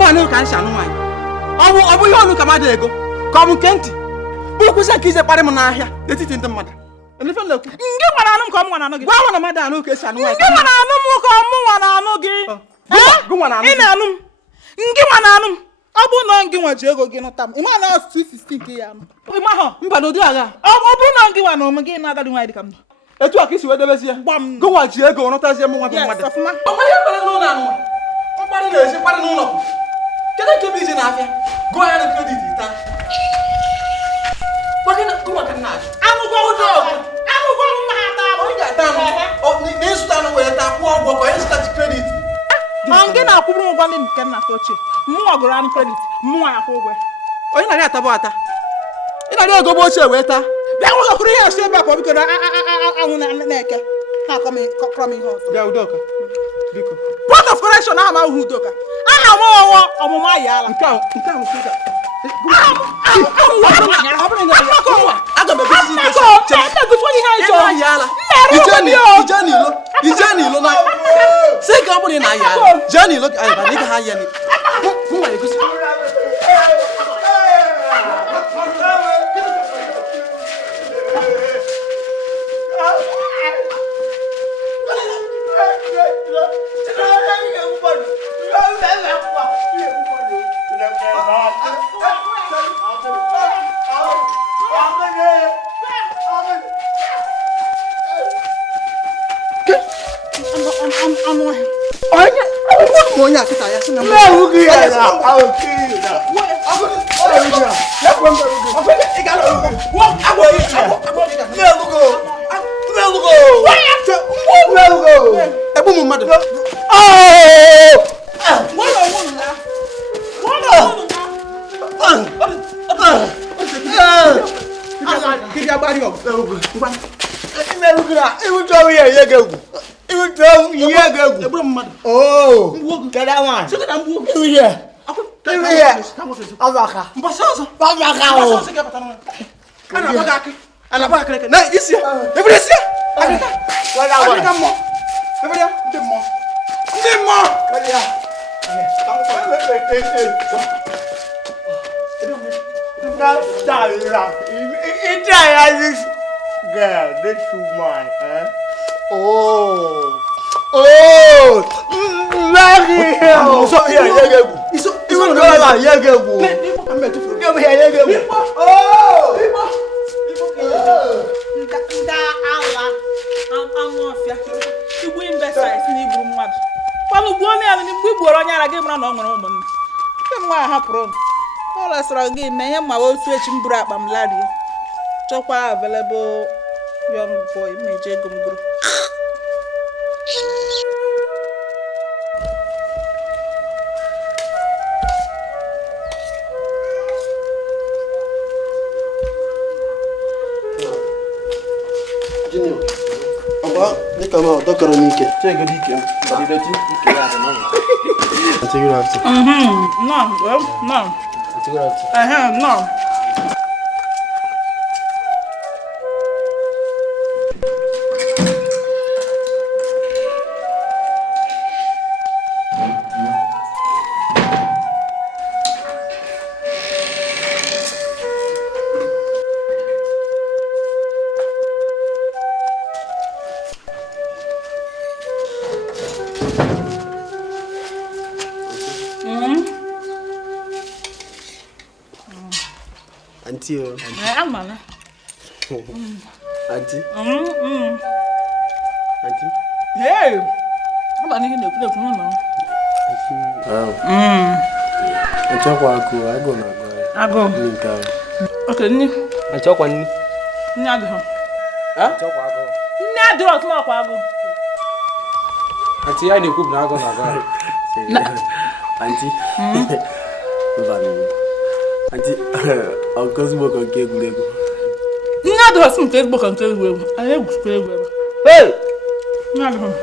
man can shall know mine. I will look at my ego. Come, Kenty. Who was a kiss a paramana here? Let it in the mother. And if I look, you want to come on another. Why want a mother no kiss and no go on anum. Give one anum. I won't not give what you go get up. You want us to 16 p.m. But no, I won't give one again. Another do I come. A talk is whether there's one go watch you go not as your mother. Nobody knows it, but no. Can I keep busy enough? Go ahead and credit it. What can I go on? I will go down. I will go down. Oh, this time where that walk or instant credit. I'm getting up one in cannot touch it. More grand credit, more over. Oh, I got a water. If I don't go watch a waiter, there was a real shame up because I want to make it. How come coming home? UDOKA. What of correction am I UDOKA? I am my yala. Come. Available young boy, Major Gumguru. Junior, about the come out, Dr. Nike. Take a Dikeh, but you don't think you have to. No, well, no. No. I'm Auntie. Auntie. Hey, I'm not even the phone now. I talk I go now. I go. Okay, I talk one. Nado. Huh? Talk I go. Nado, small quago. Auntie, I cook now. Auntie. Auntie, I'll go smoke on cake. Nado has some Facebook and Telegram. I have Telegram. Hey! Nado.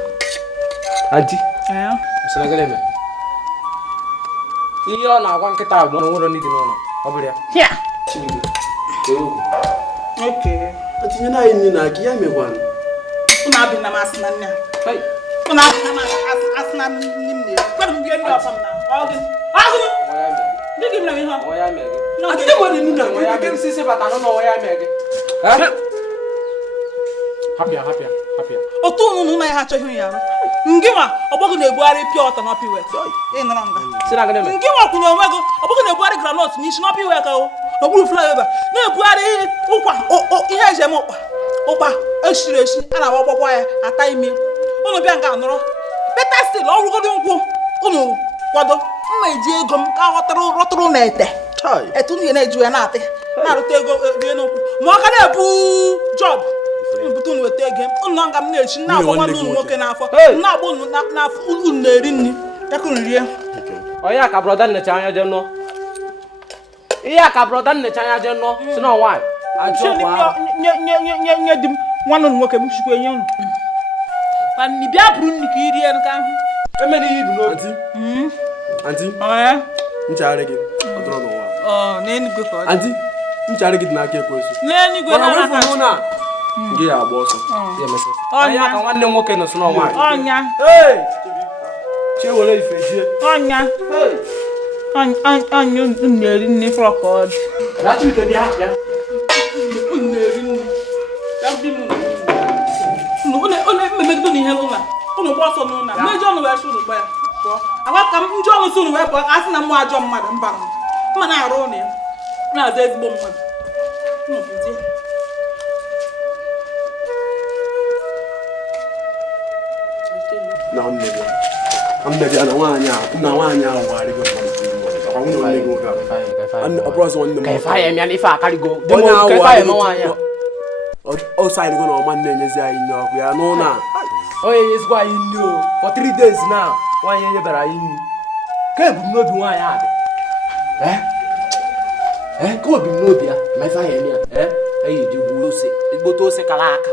Auntie? Yeah. So I got you are now one cat. No one need to know. Over there. Yeah. Okay. But you know, in the Naki, me one. Una bin na masna nya. Hey. Una na asna nimni. Kwa mbiye ni apa na. Ogun. Oya mege. Ati de mo ni na. Oya mege sisi bata no oya mege. Hapia. Otu unu na ya achọghị ya. Ngịwa ọgbọgụ na-egbuarị pịa ọtọ na piwet. Ị nọrọ nga. Sira gane me. Ngịwa kwụnye onwe gị ọgbọgụ na-egbuarị granọt n'isi na piwet ka o. N'okpuru flyover na-egbuarị ụkwa ihe ejem ụkpa eshiri eshi a na-agba ọgbọgbọ ya ata ime. Unu bịa nga nọrọ. Better still ọrụgodo nkwụ unu kwado mma eji ego m ka rọtụrụ na ete. Etu ndị na-eju ya na-atị na-arụta ego rie n'okwu ma ọ ka na-ebu job mbute unu weta ego unu nga m na-echi na-agba nwanne unu nwoke n'afọ na-agba unu n'afọ unu na-eri nri ya ka unu rie. Oya ka brother nnecha anya je no. Iya ka brother nnecha anya je no. Si no why? Ajo kwa. Nye di m nwanne unu nwoke m chukwu enye unu. Ka ni bịa buru nri ka irie nka ahụ. Emeni ibu no. Auntie. Oya. Nchare gị. Ọdụrụ n'ụwa. N'enugwe ka ọ dị. Auntie. Nchare gị dị n'aka ekwensu. N'enugwe na aka. Na. Gị agba ọsọ. Oya ka nwanne nwoke no si no why? Ọnya. Che were ife jie. Ọnya. Ọnya unu na-eri nri fọrọ ka ọ dị. Lati ite bịa bịa. Unu na-eri nri. Ya bụ unu. Unu memegido n'ihe n'ụlọ. Unu gba ọsọ n'ụlọ. Mmejọ unu wee sụ unu gba ya. Agwa ka m njọ ọnụ si unu wee pụọ ka a sị na mmụọ ajọ mmadụ mba mma na-arụ ụlọ ya na-aza ezigbo mmadụ. Na mmebi na nwaanyị ahụ gwarịgo ọkwa nwunye nwanne gị nwoke ọ bụrụ ọzọ nwanne m Ka fa ya mi ani fa karigo. Demo ka fa ya no anya. O sign go na ọma na-enyezi anyị nne ọkụ ya n'ụlọ a. Oye yezgwa anyị nni o. For 3 days now. Nwanyị nyebara anyị nni. Ka ebu n'obi nwanyị a dị. Ka obi n'obi ya. Ma fa ya mi a. Eyi ji gwuru ose. Igboto ose kala aka.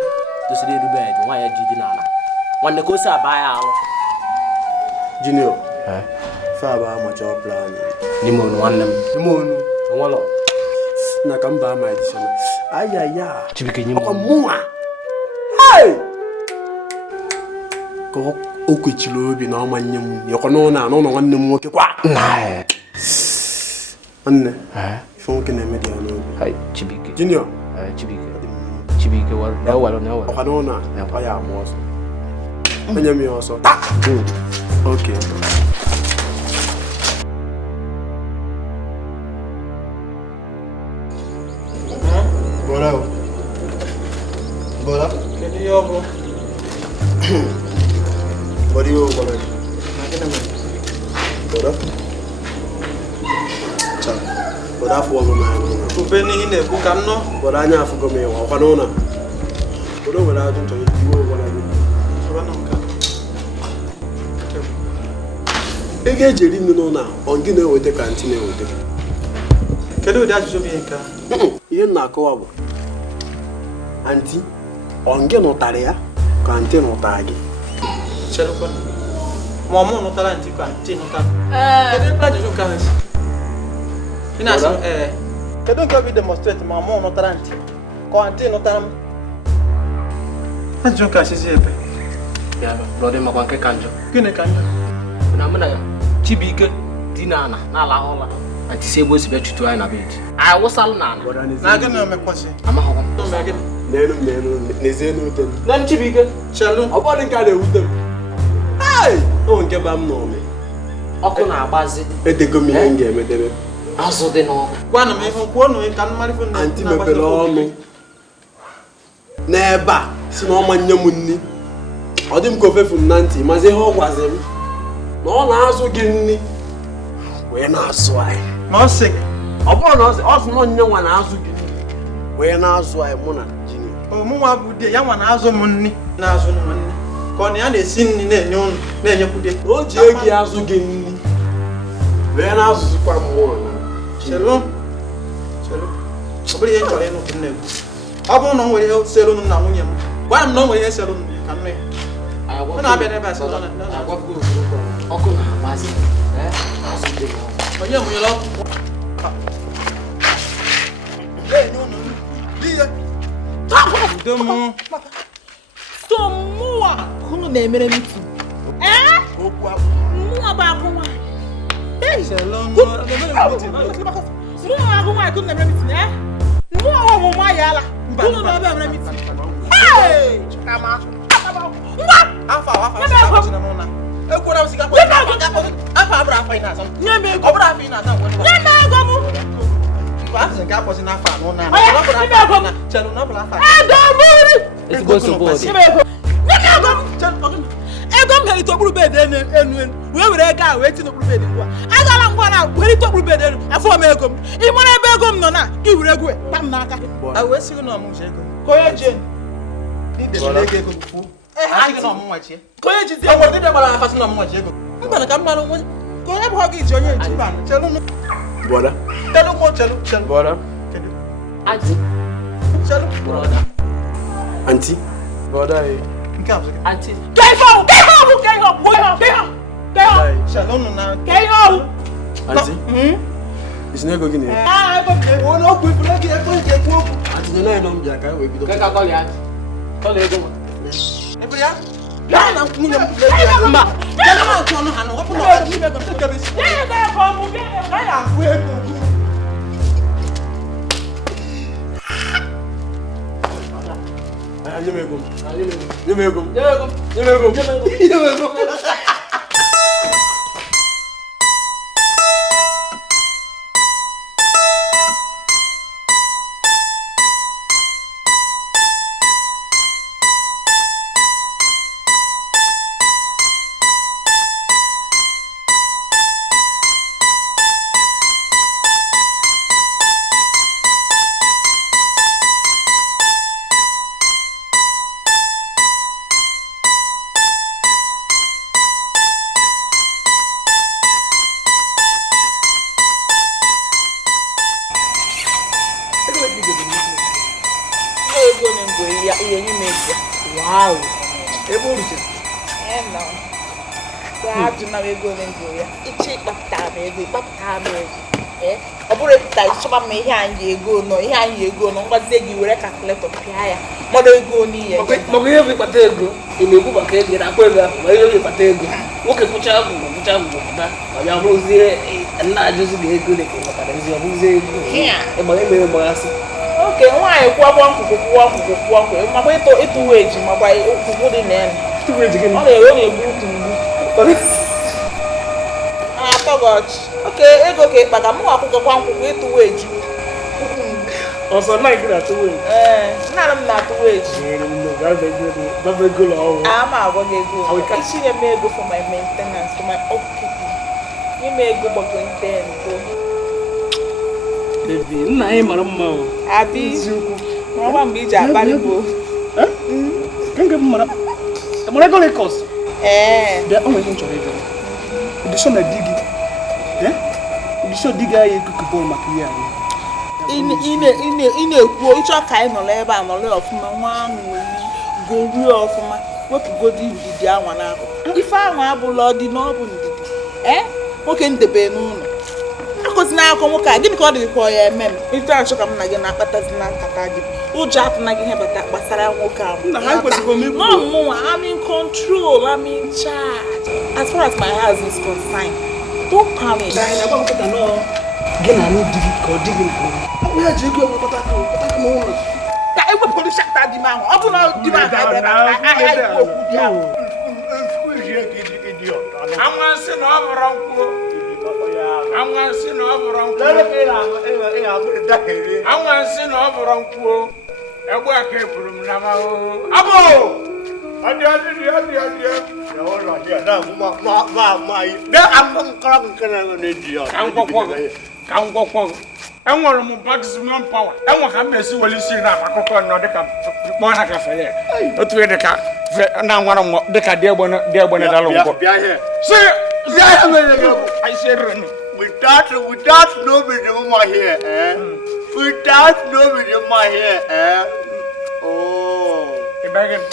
Tosiri erube ya dị nwanyị ji dị n'ala. Nwanne ka ose aba ya alụ. Junior. Fa ba amacha plan. Limonu nwanne m. Limonu. Onwelo. Na ka mba ama edition. Ayaya. Chibike nyimo. Ọkwa mụa. Hey! Ka o kwechiri obi na ọma nye m. Yọkọ n'ụlọ nwanne m nwoke kwa. Nah. Nwanne. Ife nwoke na-eme dị ya n'obi. Hai, Chibike. Junior. Chibike wal. Na wal. Ọkwa n'ụlọ ọ ya amụ ọsọ. Onye m ya ọsọ. Good. Okay. Bora. Kedu ya ọ bụ? What do you want? Bora. Ciao. Bora afọ ọgụ na ya. Ube n'ihi na-ekwu ka m nọ. Bora anya afụgo m ịwa ọkwa n'ụlọ. Bora nwere ajụ nchọ iwe ụgbọrọ gị. Ị ga-eji eri nri n'ụlọ a, ọ gị na-eweta ka ntị na-eweta. Kedu ụdị ajụjụ bụ ihe nke a? Ihe m na-akọwa bụ anti ọ gị nụtara ya ka ntị nụtara gị. Chelụkwa. Ma ọ mụ nụtara ntị ka ntị nụtara. Kedu ebe ajụjụ nke ahụ si? Ị na-asị kedu nke bụ demonstrate ma mụ nụtara ntị ka ntị nụtara m? Ajụjụ nke a sizi ebe. Ya brother makwa nke kanjo. Gịnị ka njọ? Na mụ na Chibike dị n'ala n'ala ụla. Ati si ebo si bịa chutu anyị na bed. Anyị wụsalụ n'ala. Na gịnị na-emekwasị? Amaghọkwa m. N'elu n'ezie n'ute m. Na Chibike. Chelụ. Ọ bụrụ nke a na-ewute m. Hey! O nke ba m n'ome. Ọkụ na-agbazi. Edego m ihe m ga-emedebe. Azụ dị n'ọkụ. Gwanụ m ihe kwuo nụ ka m marịfụ na Anti mepere ọnụ. N'ebe a si na ọma nye m nri. Ọ dị m ka ofefu m na ntị mazi ihe ọ gwazi m. Na ọ na-azụ gị nri. Wee na-azụ anyị. Ma ọ sị gị. Ọ bụrụ na ọ sị na onye nwa na-azụ gị wee na-azụ anyị mụ na Jini. Ọmụnwa bụ di ya nwa na-azụ m nri na-azụ m nri. Ka ọ na ya na-esi nri na-enye ụnụ na-enyekwu di. O ji ego azụ gị nri wee na-azụzikwa mmụọ na Chelụ. Ọ bụrụ ihe m chọrọ ịnụ ka m na-ekwu. Ọ bụrụ na o nwere ihe selu m na nwunye m, gwa m na o nwere ihe selu m ka m nụ ya. Ọ na-abịa n'ebe a sị ọkụ na-agbazi. Azụ dị n'ọkụ. onye nwere ọkụ. So mụwa unu na-emere mitu. Mụwa bụ akwụ nwaanyị. Egom heli to buru bed enu we were ga we ti no buru bed ngwa agala ngwa na we to buru bed enu afọ m egom I mara ebe egom no na I wure egwu pam n'aka a we sigi no mu je ego ko ye je ni de le ego fu ha sigi no mu nwa je ko ye ji e wo de gbara afa si no mu nwa je ego mba ka mmaru nwa ko ye bu hogi ji onye ji ba chelu no Bora. Chelu Bora. Auntie. Chelu Brother. Auntie. Brother. Auntie. Get home. Chelu no na. Get home. Auntie. It's not going in. Ah, I go. Oh no, we play the go. Auntie, no no bia kai we bi. Kaka call ya. Call ego. Every ya na kunye mma. Ma to no ha no. What no ji be go take this. Yeah, na ko mu ge. Na ya fu ego. Nyemegum. Wow. Evolution. Hello. Ya ju na we go ngo ya. Ichi kpapta me ego. Obure ta isoba me ihe anya ego no ngwazie gi were calculator pia ya. Modo ego ni ye. Mo ye bi pata ego. Imegu ba ka ego na kwa ego. Mo ye bi pata ego. Woke pucha agu da. Ba ya rozie na ajuzu gi ego le ko maka da zi obuzie ego. E mo ye me mo asi. Okay, nwaanyị kwụọ nkwụkwọ makwa ịtụ weji makwa ụkwụ dị na ya ọ na-ewe na-egbu ụtụ mgbu atọ gị ọchị oke ego ka ịkpa ka mụ akwụkwọ nkwụkwọ ịtụ weji ọsọ na ị na-atụ weji nna m na-atụ weji ama agwa gị ego isi nye m ego for my maintenance for my upkeep nye m ego gbakwente Baby, nna anyị mara mma o. Abi izuku. Mama mgbe iji akpali bụ. Kenge mara. Mara go Lagos. Bịa o nwere nchọrọ ego. Udisho na digi. Udisho digi anyị ikuku bọọlụ maka ihe anyị. Ị na-ekwu ịchọ ka anyị nọrọ ebe a nọrọ ọfụma nwa nwere gorie ọfụma wepụgodi ndidi anwa n'akụ. Ife anwa abụla ọdị na ọ bụ ndidi. Nwoke ndebe n'ụlọ. Akọzi n'akọ nwoke a gịnị ka ọ dị ka ọ ya eme m ịtụ achọ ka m na gị na-akpatazi na nkata gị ụjọ atụna gị ihe gbasara nwoke ahụ I'm in control, I'm in charge as far as my house is concerned. Don't panic. Gị na anụ di gị ka ọ dị gị na ya ji ego enwekọta ka n'ụlọ ka ewepụrụ shakta di m ahụ ọ bụ na di m ahụ I'm going to see no overrun. I'm going to see no overrun. I work here from Namo. Abo! I'm maximum power. I want to see what you see now. I can't know the cap. One I can feel. But we the car. Now one of the car, dear one alone. See, I said, without nobody in my hair, without nobody in my hair, oh, I'm going to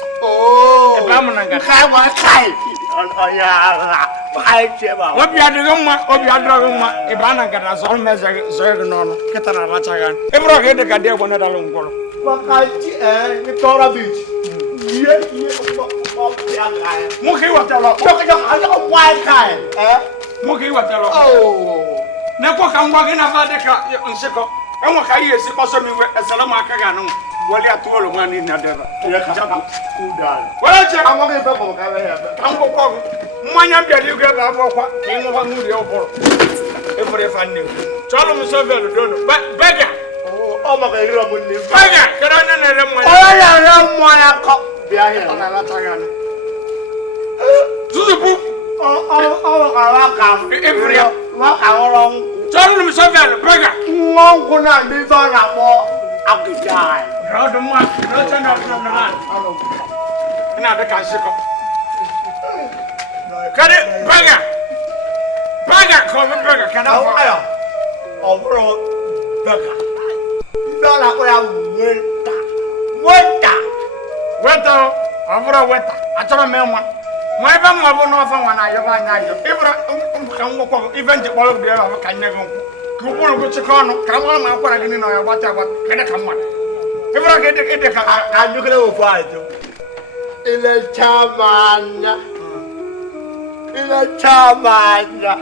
what you are doing, what you are doing, if I can as almost certain on Katana Machagan. If I get the goddamn one at a long call. Victoria Beach. Mookie, what a white guy, Moki watelo. Oh. Neko kan wa gina fa de ka nseko. Enwo ka yi esi paso mi we esalamu aka ga no. Wole atolo mani na deba. Cool down. Wala che I'm going to go here. kan ko ko. Mmanya bia de ga ba kwa. Inwo ba mu de oporo. Efore fa nne. Chalo mu so velo do no. Bega. Oh my God, you're a money. Bega, kara na re mo. Oh, you're a money. Behind on a Latarian. Zuzubu. Oh, I welcome. Every welcome. Chalo mu so velo bega. Won't go down this on a more. I'll be dying. Rodo mo. No chana na. Ina de kan siko. Kare bega. Bega ko bega kana fa. Overall, Becca. You don't have to winter. Weta, avura weta. Achara memwa. Mo ebe mo abo no fa wana ayo ba nya ayo. Ibra kan wo ko event bolo bi ya kan nya gon. Ku bolo go chiko no. Kan wa ma kwara gini no ya bata ba. Kene kan mo. Ibra ke de ka Can you get over it? Ile chamanya. Ile chamanya.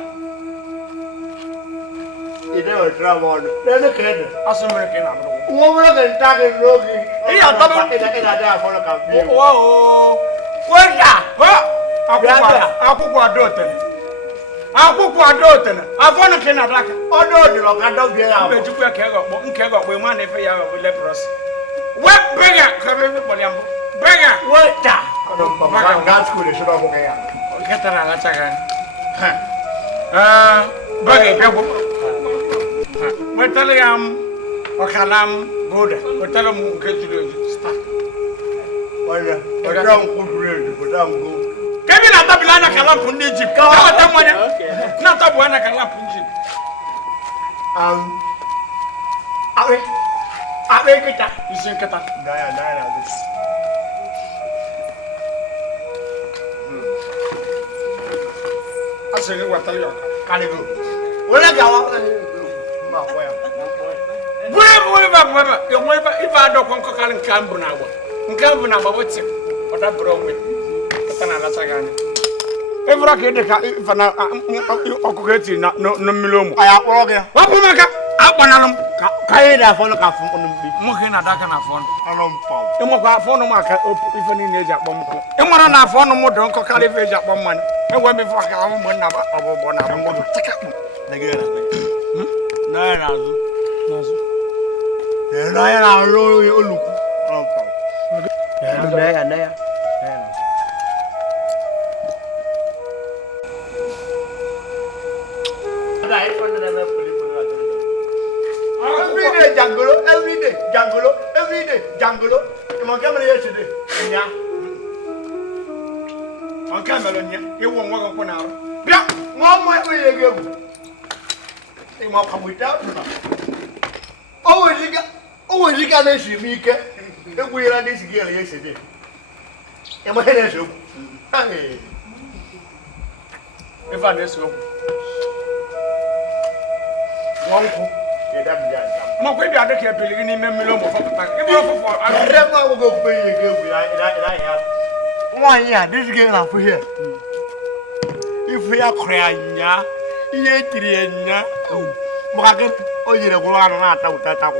Ide o trouble. Nene kede. asumere ke na no. Wo mo ke ntake rogi. Iya tabu. Ina da for ka bi. Wo. Wenda. Wa. Akwụkwọ adotene. Akwụkwọ adotene. Afọ no ke na daka. Odo di lo ka do bi ya. Be jikwa ke go nke go ma na efe ya go leprosy. We bega ka be poliambo. Bega. Weta. Baba God school should have okay. Get na la chaga. Bega pego. Wetaliam wakalam goda. Wetalam ke tulo start. Wala. Odo ko grade, odo go. Kebi na tabila na kalam pun Egypt. Ka wa tamanya. Na tabu na kalam pun Egypt. Awe kita. Isin kata. Daya this. Asini watali yo. Can go. Wala ga wa. Ma ko ya. Bwe. Yo mo ifa do kon ko kan kambu na agba. Nkambu na agba wotim. Oda bro me. Kata na la saga ni. Evra ke de ka ifa na okoketi na no milomo. Aya ko ga. Wa bu maka. Akpanalum. Kai da fo no ka fo no bi. Mo ke na daka na fon. Anom pam. E mo kwa fon no maka ifa ni na eja kpom ko. E mo na fon no mo don ko kale fe eja kpom man. E wa mi fa ka mo na ba obobo na mo. Taka. Nagera. Na zu. Na lo oluku. Anom pam. Na ya. Dai fo na na poli. Every day, Jangolo. Come on, come here today. Yeah. On camera nya. E wo nwa ko na aro. Bia, one more way again. You must come without me. Oh, you can't see me. If we are this girl yesterday. Am I here? Hey. If I this go. One Mo kwe bia de ke peli ni memilo mo fo pata. E mo fo I never go pay you again. I have 1 year. This girl for here. If we are crying, ye trienya. Maka o yire go anu na ta utata ko.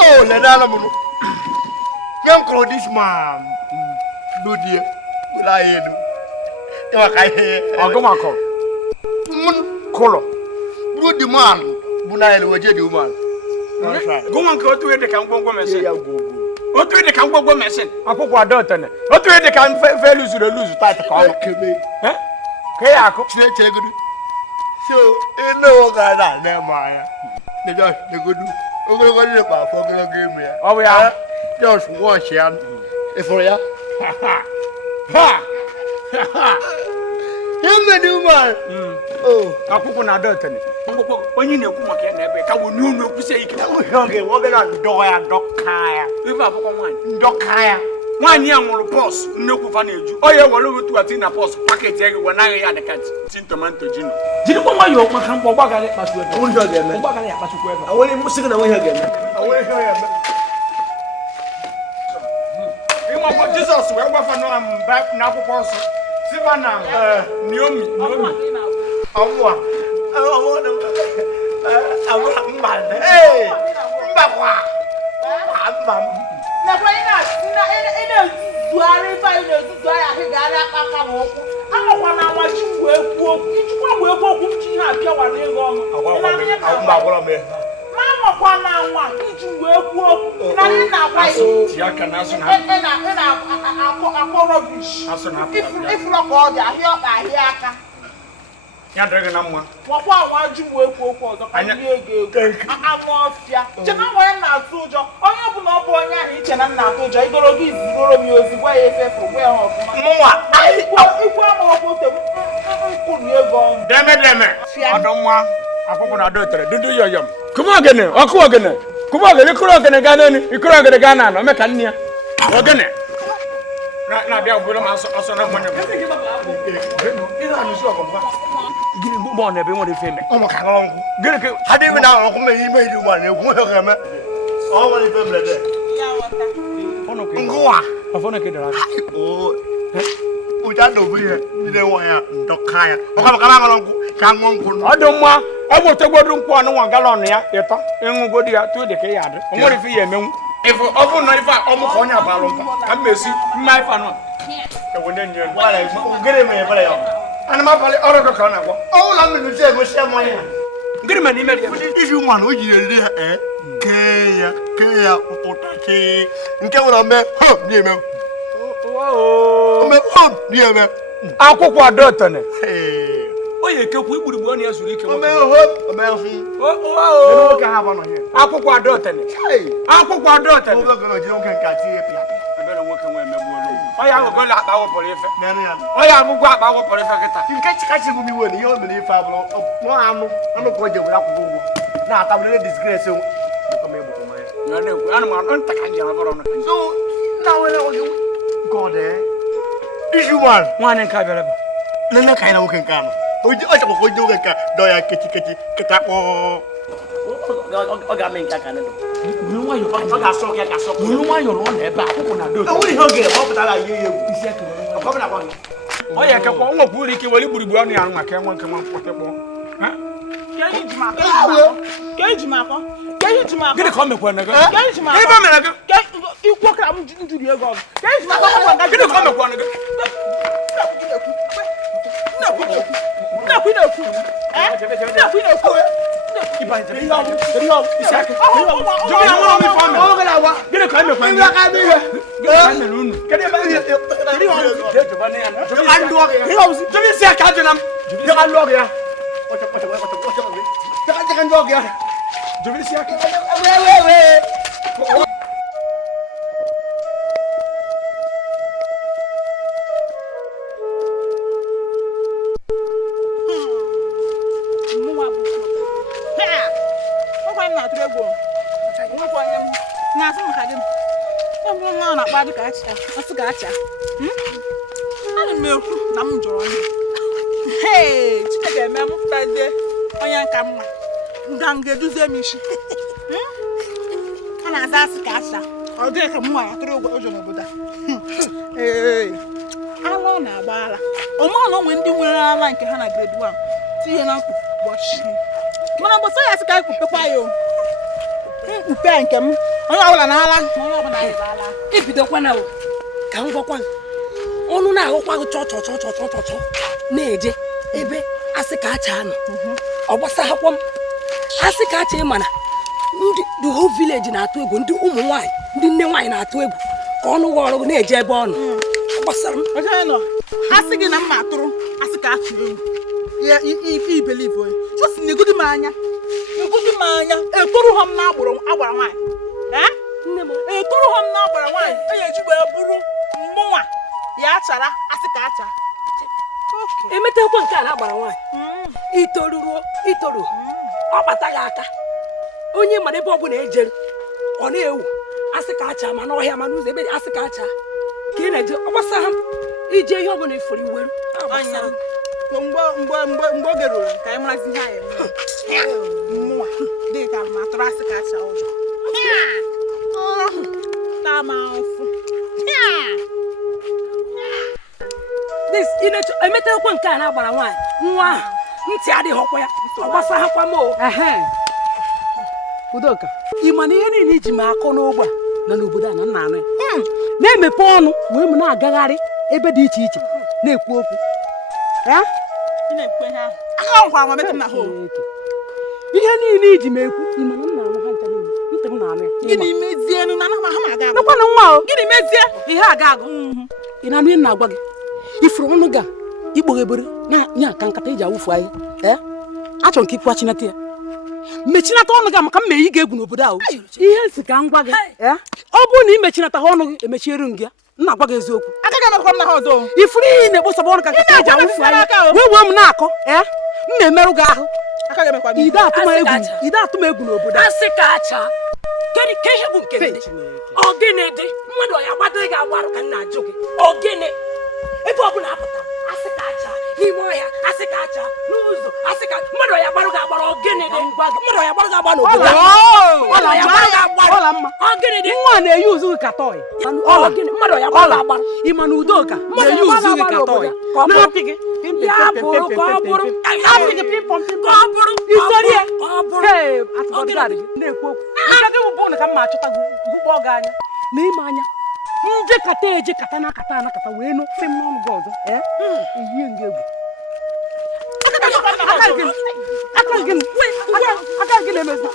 Oh, le dala mo. Young crow this man. Do die. Bula yedu. E wa kai he. Agoma ko. Mun Kolo. do the man. Bula ele waje di man. Go man ko to e de kan gongo mese. Ya go. O to e de kan gongo mese. Akoko adot ne. O to e de kan fe lose tight ko. Kebe. Eh? Ke ya ko. Chile gudu. So, no gana na maya. The gudu. Ogo go le pa for go game ya. Oh ya. Just watch ya. E for ya. Ha. Him do man. Oh, Akoko na adot ne. Akoko onyi na eku maka na ebe ka wo nu nu ku se ikita. okay, what gonna do ya dokaya. Ifa akoko wan. Dokaya. Nwanyị a nwụrụ pọs nnekwu fa na-eju onye were otu ati na pọs paketi ego we naghị ya dịka tin tomato jino jiri kwa nwayọ maka mkpọ gbagara ịkpasu ebe Onye ọ ga-eme. gbagara ya akpasukwu ebe Awole musiki na we here game. Awole here ya. ịmakwa Jizọs wee gbafa n'akwụkwọ nsọ sifa na Naomi Ọmọ mba eh mba kwa. Mba. Na kwa ina zuare fa ina zuare ahe ga ala akaka mo ku. Amokwa na amachi wo eku oku. Ichukwa wo eku oku mchi na apia wa na ego ọmụ. Mba gwara me. Mama kwa na nwa iji wo eku oku. Na ni na kwa yi. Ti aka na so na. Ena akọ rubbish. Aso na. Ifuro ko ọja ahe ọka ahe aka. Ya dere na mma. Wakwa awaju wo eku oku ọzọ ka ni ego. Amofia. Chena nwa na atụ ụjọ. Onye bụ na ọ bụ onye ahụ iche na nna atụ ụjọ igoro gị zigoro m ozi gwa ya efefu gwa ya ọfụma. Mwa. Ikwu ama okwu te nkwuru ego ọnụ. Deme. Ọdọmwa. Akwụkwọ na do tere. Dudu yoyom. Kuma ogene, ọkụ ogene. Kuma ogene ikuru ogene ga nani, ikuru ogene ga na no me ka nnia. Ogene. Na bia obodo ma aso na monye. Ina ni so ọkọ. Gini mo na be mo de fe me. Ọmọ ka ngọn ku. Gini ke Hadi mi na ọkọ me yi me di wa na ku he ka me. O wa ni fe me de. Ya wata. ono ke. Ngwa. Afono ke dara. Oh. Uja do bi he. Ni de wa ya ndoka ya. O ka ba ngọn ku. Ka ngọn ku. Ọdọmwa, ọmọ tegbodu nkwụ ọnụ nwa galọn ya ịtọ ịṅụ godi ya tu de ke ya dị. O nwere fi ya emenwu. If ofu no ifa omu ko nya balon ka mesi mai fa no e wonye nye Wala ngere me bale yo. ana ma bale oro ko ka na go O la mi nje mo se mo ya. ngiri ma ni me dia If you man o jire de keya otake. Nke wona me ho ni me. o Me ho ni me. akwụkwọ adọtọ ne Eh. o ye ke ku igburu bu ọ na ezuru ike O mo me ho, o me hu. o Ka ha ba no here. akwụkwọ adọtọ ne Hey. akwụkwọ adọtọ O ne go go je o kan ka ti e pia. ebe na nwoke nwe emegbu olu ọ ya go la akpa wo pọrọ ife Na na ya. ọ ya mugwu akpa wo pọrọ ife kịta Nke chikachi mu mi wo ni yo mi ni fa bro. No anu ko je wo la ko go. Na ta bele disgrace o. Ko me bu ko ma. ya na ekwu ana ma nta ka nja bọrọ no So, now we know you God eh. If you man, nwanne nke abịara ba nana kai na woken kan. O je o ko je woken ka do ya keti keta po. ọ ga-amị nke aka n'elu. buru nwa yo O ga so ka so. buru nwa yo ro na ebe akwụkwọ na adọtọ O wi ho ge o pụtara ye ye. Isi eke. O ko na ko ni. ọ ya ekekwa ọ nwekwa uru ike were gburugburu ọnụ ya arụ maka enwe nke nwa mkpọtịkpọ gịnị ka ọ mekwa na gị ebe o mere gị Ikwo ka m njuri ego ọzọ. gịnị ka ọ mekwa na gị gịnị ka ọ mekwa na gị isi aka ajụ na m jụrụ isi aka Chineke eme m pụtazie onye nka mma nga eduzie m isi a na-aza asị ka asa ọ dịghị ka m nwa ya tụrụ ụjọ n'obodo a alụ na-agba ala ọma na onwe ndị nwere ala nke ha na grade 1 tinye na mkpu ụbọchị mana mgbasa ya sị ka anyị kpupekwa ya mkpupe nke m onye ọbụla na ala onye ọbụla ya ala Ibidokwana o ka m gwakwa ọnụ na-ahụkwa gị chọ na-eje ebe asị ka acha anọ ọ gbasahakwa m asị ka acha ịma na ndị the whole village na-atụ egwu ndị ụmụ nwaanyị ndị nne nwaanyị na-atụ egwu ka ọnụ gwa ọrụ na-eje ebe ọnụ gbasara m oje nọ asị gị na mma atụrụ asị ka atụ egwu ya ibelive onye just negodi m anya etoro ha m na agbara nwaanyị nne m etoro ha m na agbara nwaanyị onye eji wee bụrụ mmụnwa ya achara asị ka acha emetekwa nke a na-agbara nwaanyị itoru ọ bata gị aka onye mara ebe ọ bụla ejere ọ na-ewu asị ka acha ma n'ọhịa ma n'ụzọ ebe asị ka acha ka ị na-eje ọ gbasara m ije ihe ọ bụla ifuru iweru mgbe oge ruru ka anyị marazi ihe anyị mmụnwa dị ka ma atụrụ asị ka acha ụjọ taa ma ụfụ emetekwa nke a na-agbara nwaanyị nwa ahụ ntị adịghị ọkwa ya ọgbasa hakwa m o Udoka ị ma na ihe niile iji m akọ n'ogbe a na n'obodo a na nna anụ ya na-emepe ọnụ wee m na-agagharị ebe dị iche iche na-ekwu okwu ihe niile iji m ekwu ị ma na nna anụ ha ncha niile ntị m na-anụ ya gịnị mezie na ha aga nakwana nwa o gịnị mezie ihe aga agụ ị na-anụ ihe na-agwa gị ifuru ọnụ ga ikpoghebere na aka nkata iji awụfu ahịa achọrọ nke ikwu achinata ya mechinata ọnụ gị maka mmeghe ị ga-egwu n'obodo ahụ ihe nsị ka m gwa gị ọ bụrụ na ị mechinata ọnụ gị emechiere m gị ya nna agwa gị eziokwu ifuru iyi na-ekposaba ọnụ ka nkata eji awụfu ahịa wee m na-akọ m na-emerụ gị ahụ ide atụm egwu n'obodo ka ihe bụ nke ndị ogene dị mmadụ ya gbado ị ga-agbarụ ka nna ajụ gị ogene ebe ọ bụla apụta asị ka acha n'ime ọhịa asị ka acha n'ụzọ asị ka mmadụ ya gbarụ ga-agbara ogene dị mmadụ ya gbarụ ga-agba n'obodo ogene dị nwa na-eyi uzu gị ka tọị mmadụ ya gbarụ ga-agbara ị ma na Udoka na-eyi uzu gị ka tọị na-apị gị ya bụrụ ka ọ bụrụ isori ya atụbọdịgadị gị na-ekwu okwu aka gị wụbụ na ka mma achọta gị gụgbọ gị anya na ime anya ejekata na-akata wee nụ fe m n'ọnụ gị ọzọ eyie nga egwu aka gị na-emezi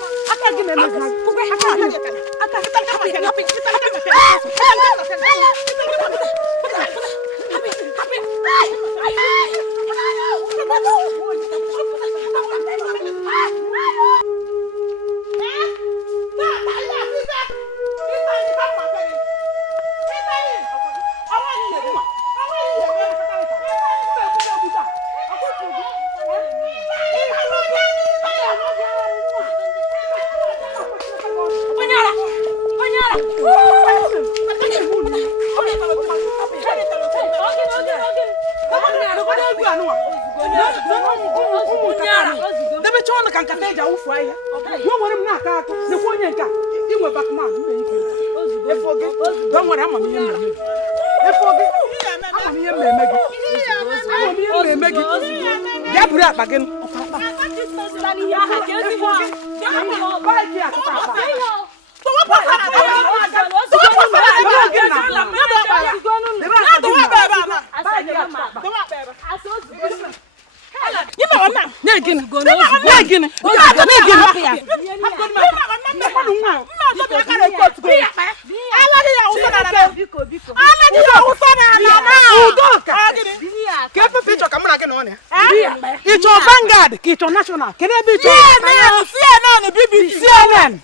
national can I be CNN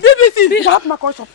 BBC what my question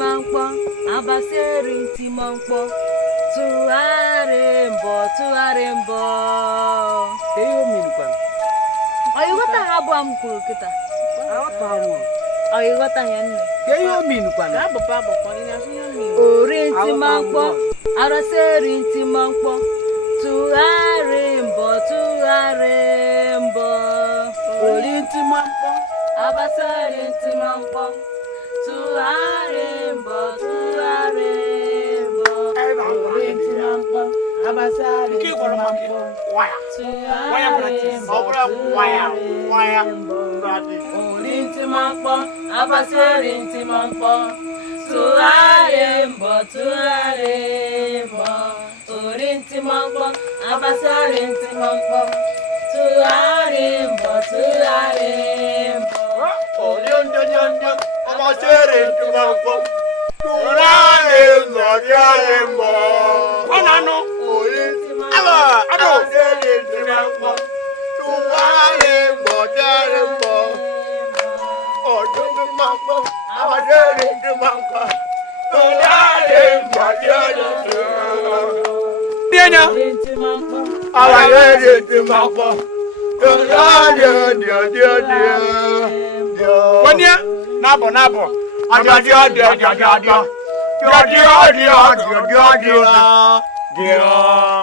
mankpo abaseri nti mankpo tụgharị mbọ Eyo minu kwan. ọyịghọta ha abụọ m kwuru kịta ọyịghọta ya nne Eyo minu kwan. ori nti mankpo araseri nti mankpo tụgharị mbọ Ori nti mankpo abaseri nti mankpo tụgharị mbọ ori nti mankpo abaseri nti mankpo Wire practice. Wire. ori nti mankpo abaseri nti mankpo tụgharị mbọ ori nti mankpo abaseri nti mankpo tụgharị mbọ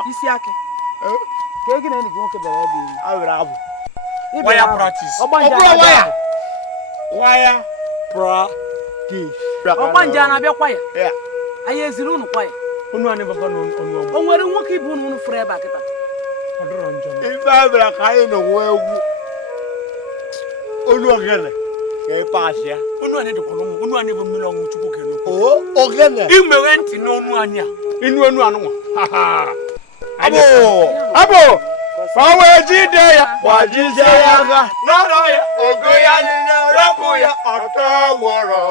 isi ake. Kegi na ni gonke bere bi. Bravo. Wire practice. Ogbanja practice. Ogbanja na bia kwaya. Yeah. Aye ziru nu kwaya. Onu ani baba no onu. O nwere nwoke ibu nu frɛ ba kita. Odoro njo. Ifa bra kai no wewu. Onu ogene. Ke pasia. Onu ani de kono mu. Onu ani bo mi lo mu chuku ke no. Oh, ogene. Imewe nti no onu ani a. Inu onu anu. Ha ha. Abo. Fawe jide ya. Wajise ya ga. Noro ya. Ogo ya ni na rapu ya. Ata woro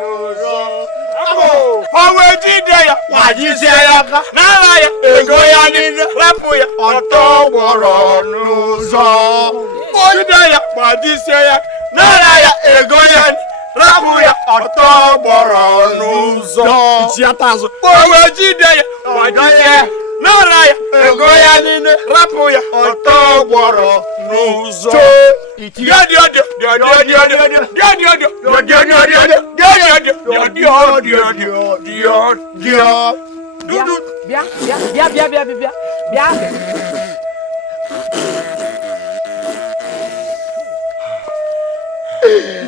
nuzo. Abo. Fawe jide ya. Wajise ya ga. Noro ya. Ogo ya ni na rapu ya. Ata woro nuzo. Jide ya. Wajise ya. Noro ya. Ego ya ni. Rapu ya. Ata woro nuzo. Ichiatazo. Fawe jide ya. Wajise ya. Nara ya ego ya nine rapu ya ọtọ gbọrọ n'ụzọ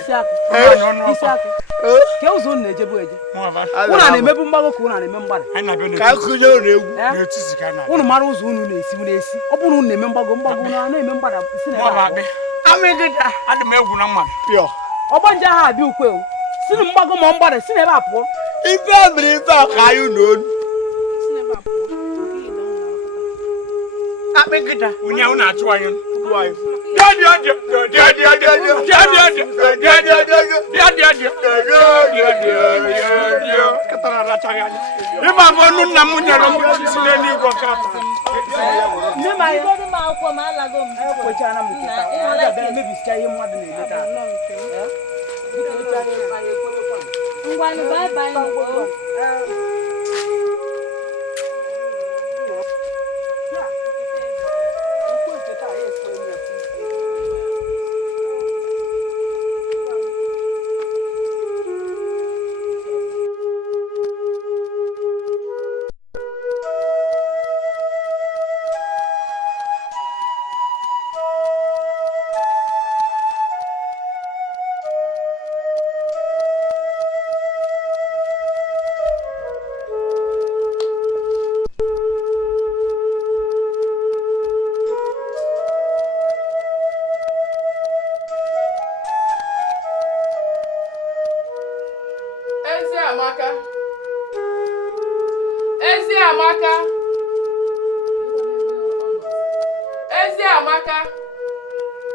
Isaac. Ke uzo na-ejebu eje. Una na-emebu mgbago ka una na-eme mgbada. Ka akụje na-egwu na-etisi ka na. Unu mara ụzọ unu na-esi ọ bụrụ unu na-eme mgbago unu na-eme mgbada si na ebe. Amegida adị m egwu na mmadụ. Pịọ. Ọgbanje ha abịa ukwe o. Si na mgbago ma mgbada si na ebe a pụọ. Ife mere ife aka anyị n'onu. Si na ebe a pụọ. Amegida onye ahụ na-achụ anyị.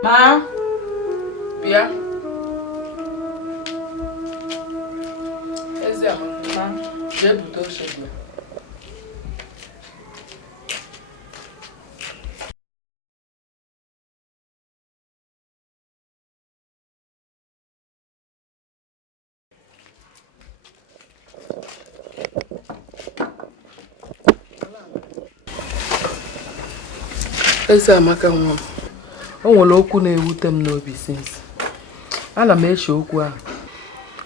Ma. Bia. Eze ma. Je buto shegbe. Eze Amaka nwa m, o nwere okwu na-ewute m n'obi sinsi. Ana m eche okwu ahụ.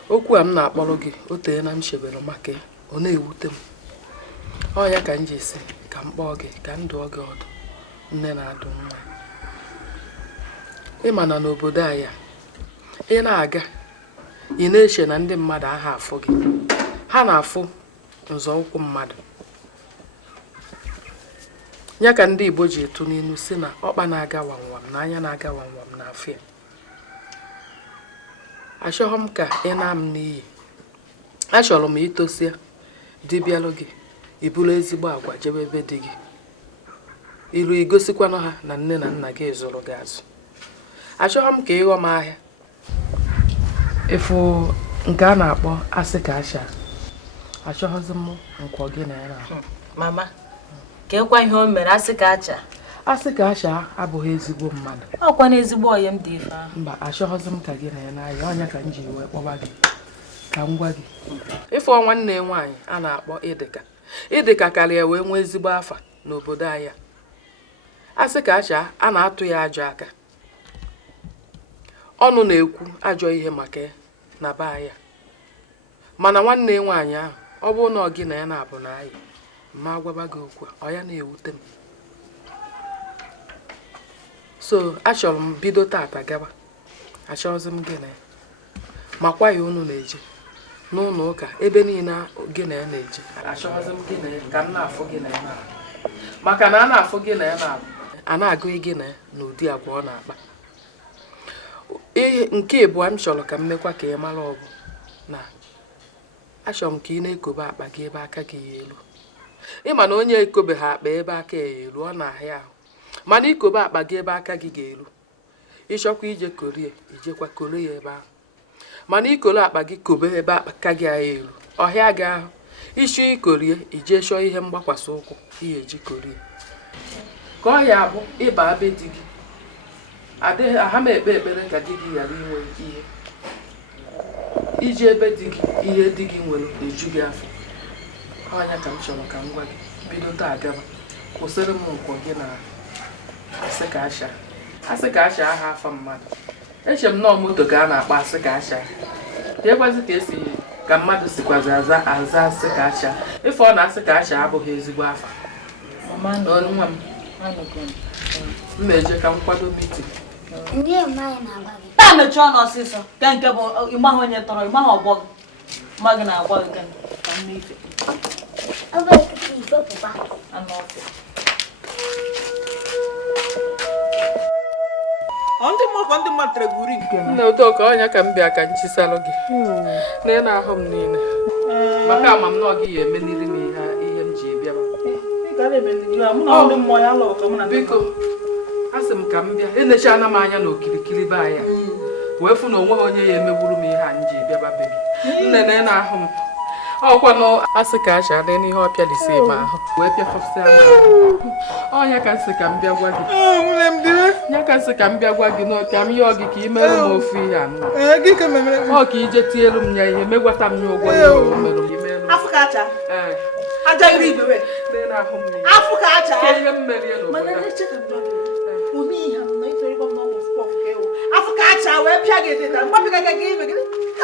Okwu a m na-akpọrọ gị o tee na m chebere maka ọ na-ewute m. Ọ ya ka m ji esi ka m kpọọ gị ka m dụọ gị ọdụ nne na-adụ nwa. Ị ma na n'obodo anyị ị na-aga ị na-eche na ndị mmadụ aha afụ gị, ha na-afụ nzọụkwụ mmadụ. Ya ka ndị Igbo ji etu n'ilu si na ọkpa na-aga wamwam na anya na-aga wamwam na afịa. Achọghị m ka ị na m n'iyi. Achọrọ m itosia dibịalụ gị iburu ezigbo agwa jebe ebe dị gị. Iru igosikwanụ ha na nne na nna gị zụrụ gị azụ. Achọghị m ka ịghọ m ahịa ịfụ nke a na-akpọ asị ka asha. Achọghịzi m nkwọ gị na ya na-ahụ. Mama, ka ekwa ihe o mere asị ka acha. Asị ka asha abụghị ezigbo mmadụ. Ọkwa na ezigbo ọyị m dị ife ahụ. Mba, achọghịzi m ka gị na ya na-ahịa. Ọnya ka m ji wee kpọba gị ka m gwa gị. Ịfụ nwanne nwaanyị a na-akpọ Ịdịka. Ịdịka karịa wee nwee ezigbo afa n'obodo anyị. Asị ka asha a na-atụ ya ajọ aka. Ọnụ na-ekwu ajọ ihe maka ya na be anyị. Mana nwanne nwaanyị ahụ ọ bụrụ na ọ gị na ya na-abụ na anyị ma agwaba gị okwu ọ ya na-ewute m. So achọrọ m bido tata gaba. Achọghịzi m gị na ya makwa ya unu na-eje n'ụlọ ụka ebe niile gị na ya na-eje. Achọghịzi m gị na ya ka m na-afụ gị na ya na-abụ. Maka na a na-afụ gị na ya na-abụ a na-agụ gị na ya n'ụdị agwa ọ na-akpa. Nke ịbụọ m chọrọ ka m mekwa ka ị mara ọgụ na achọrọ m ka ị na-ekobe akpa gị ebe aka gị ya elu. Ịma na onye ekobeghị akpa ebe aka ya elu ọ na-ahịa ahụ. Mana ikobe akpa gị ebe aka gị ga-elu. Ịchọkwa ije korie ijekwa koro ya ebe ahụ. Mana ikolo akpa gị kobe ebe aka gị ya elu ọhịa gị ahụ. Ịchọ ikorie ije chọọ ihe mgbakwasị ụkwụ ihe eji korie. Ka ọ ya abụ ịba be di gị adịghị aha m ekpe ekpere ka di gị ghara inwe ihe. Iji ebe di gị ihe di gị nwere eju gị afọ. Ọnya ka m chọrọ ka m gwa gị bido taa gaba kwụsịrị m nkwọ gị na asị ka asha. Asị ka asha aha afa mmadụ. Eche m nọọ moto ka a na-akpọ asị ka asha. Ekwazi ka esi ka mmadụ sikwazi aza asị ka asha. Ife ọ na asị ka asha abụghị ezigbo afa. Nwa m na-eje ka m kwado meeting. Ndị mmadụ na-agwa gị. Taa mechie ọnụ ọsịsọ ka nke bụ ịgba ha onye tọrọ ịgba ha ọgbọ gị. Mma gị na-agwa gị ka m n'ife. Ọ bụ ife pụpa. Anụ ọfịa. Ndị mmadụ tere guri nke na. Nna UDOKA ọnya ka m bịa ka nchisalụ gị. Na ị na-ahụ m niile. Maka ama m na ọ gị ya emeniri m ihe m ji bịa. Biko asị m ka m bịa enechana m anya n'okirikiri be anya wee fụ na onweghị onye ya emegburu m ihe a m ji bịaba be gị. Nne na ị na-ahụ m ọkwa na asị ka asha dị n'ihe ọpịa lisi m ahụ wee pịafọsịa m ahụ. Ọnya ka nsị ka m bịa gwa gị. Nya ka nsị ka m bịa gwa gị ka m yọọ gị ka ị mere m ofu ihe anụ. Ọ ka ije tielu m ya ihe megwata m ya ụgwọ ya o merụ m imerụ. Aja iri igwe. Afụ ka acha. Ihe m mere n'obodo. Mana na-eche ka m ome ihe m na ịtọrọ ịgba m n'ọgwụ fụkọfụ ka ewu. Afụ ka acha wee pịa gị dịta mgbapịga gị ibe gị.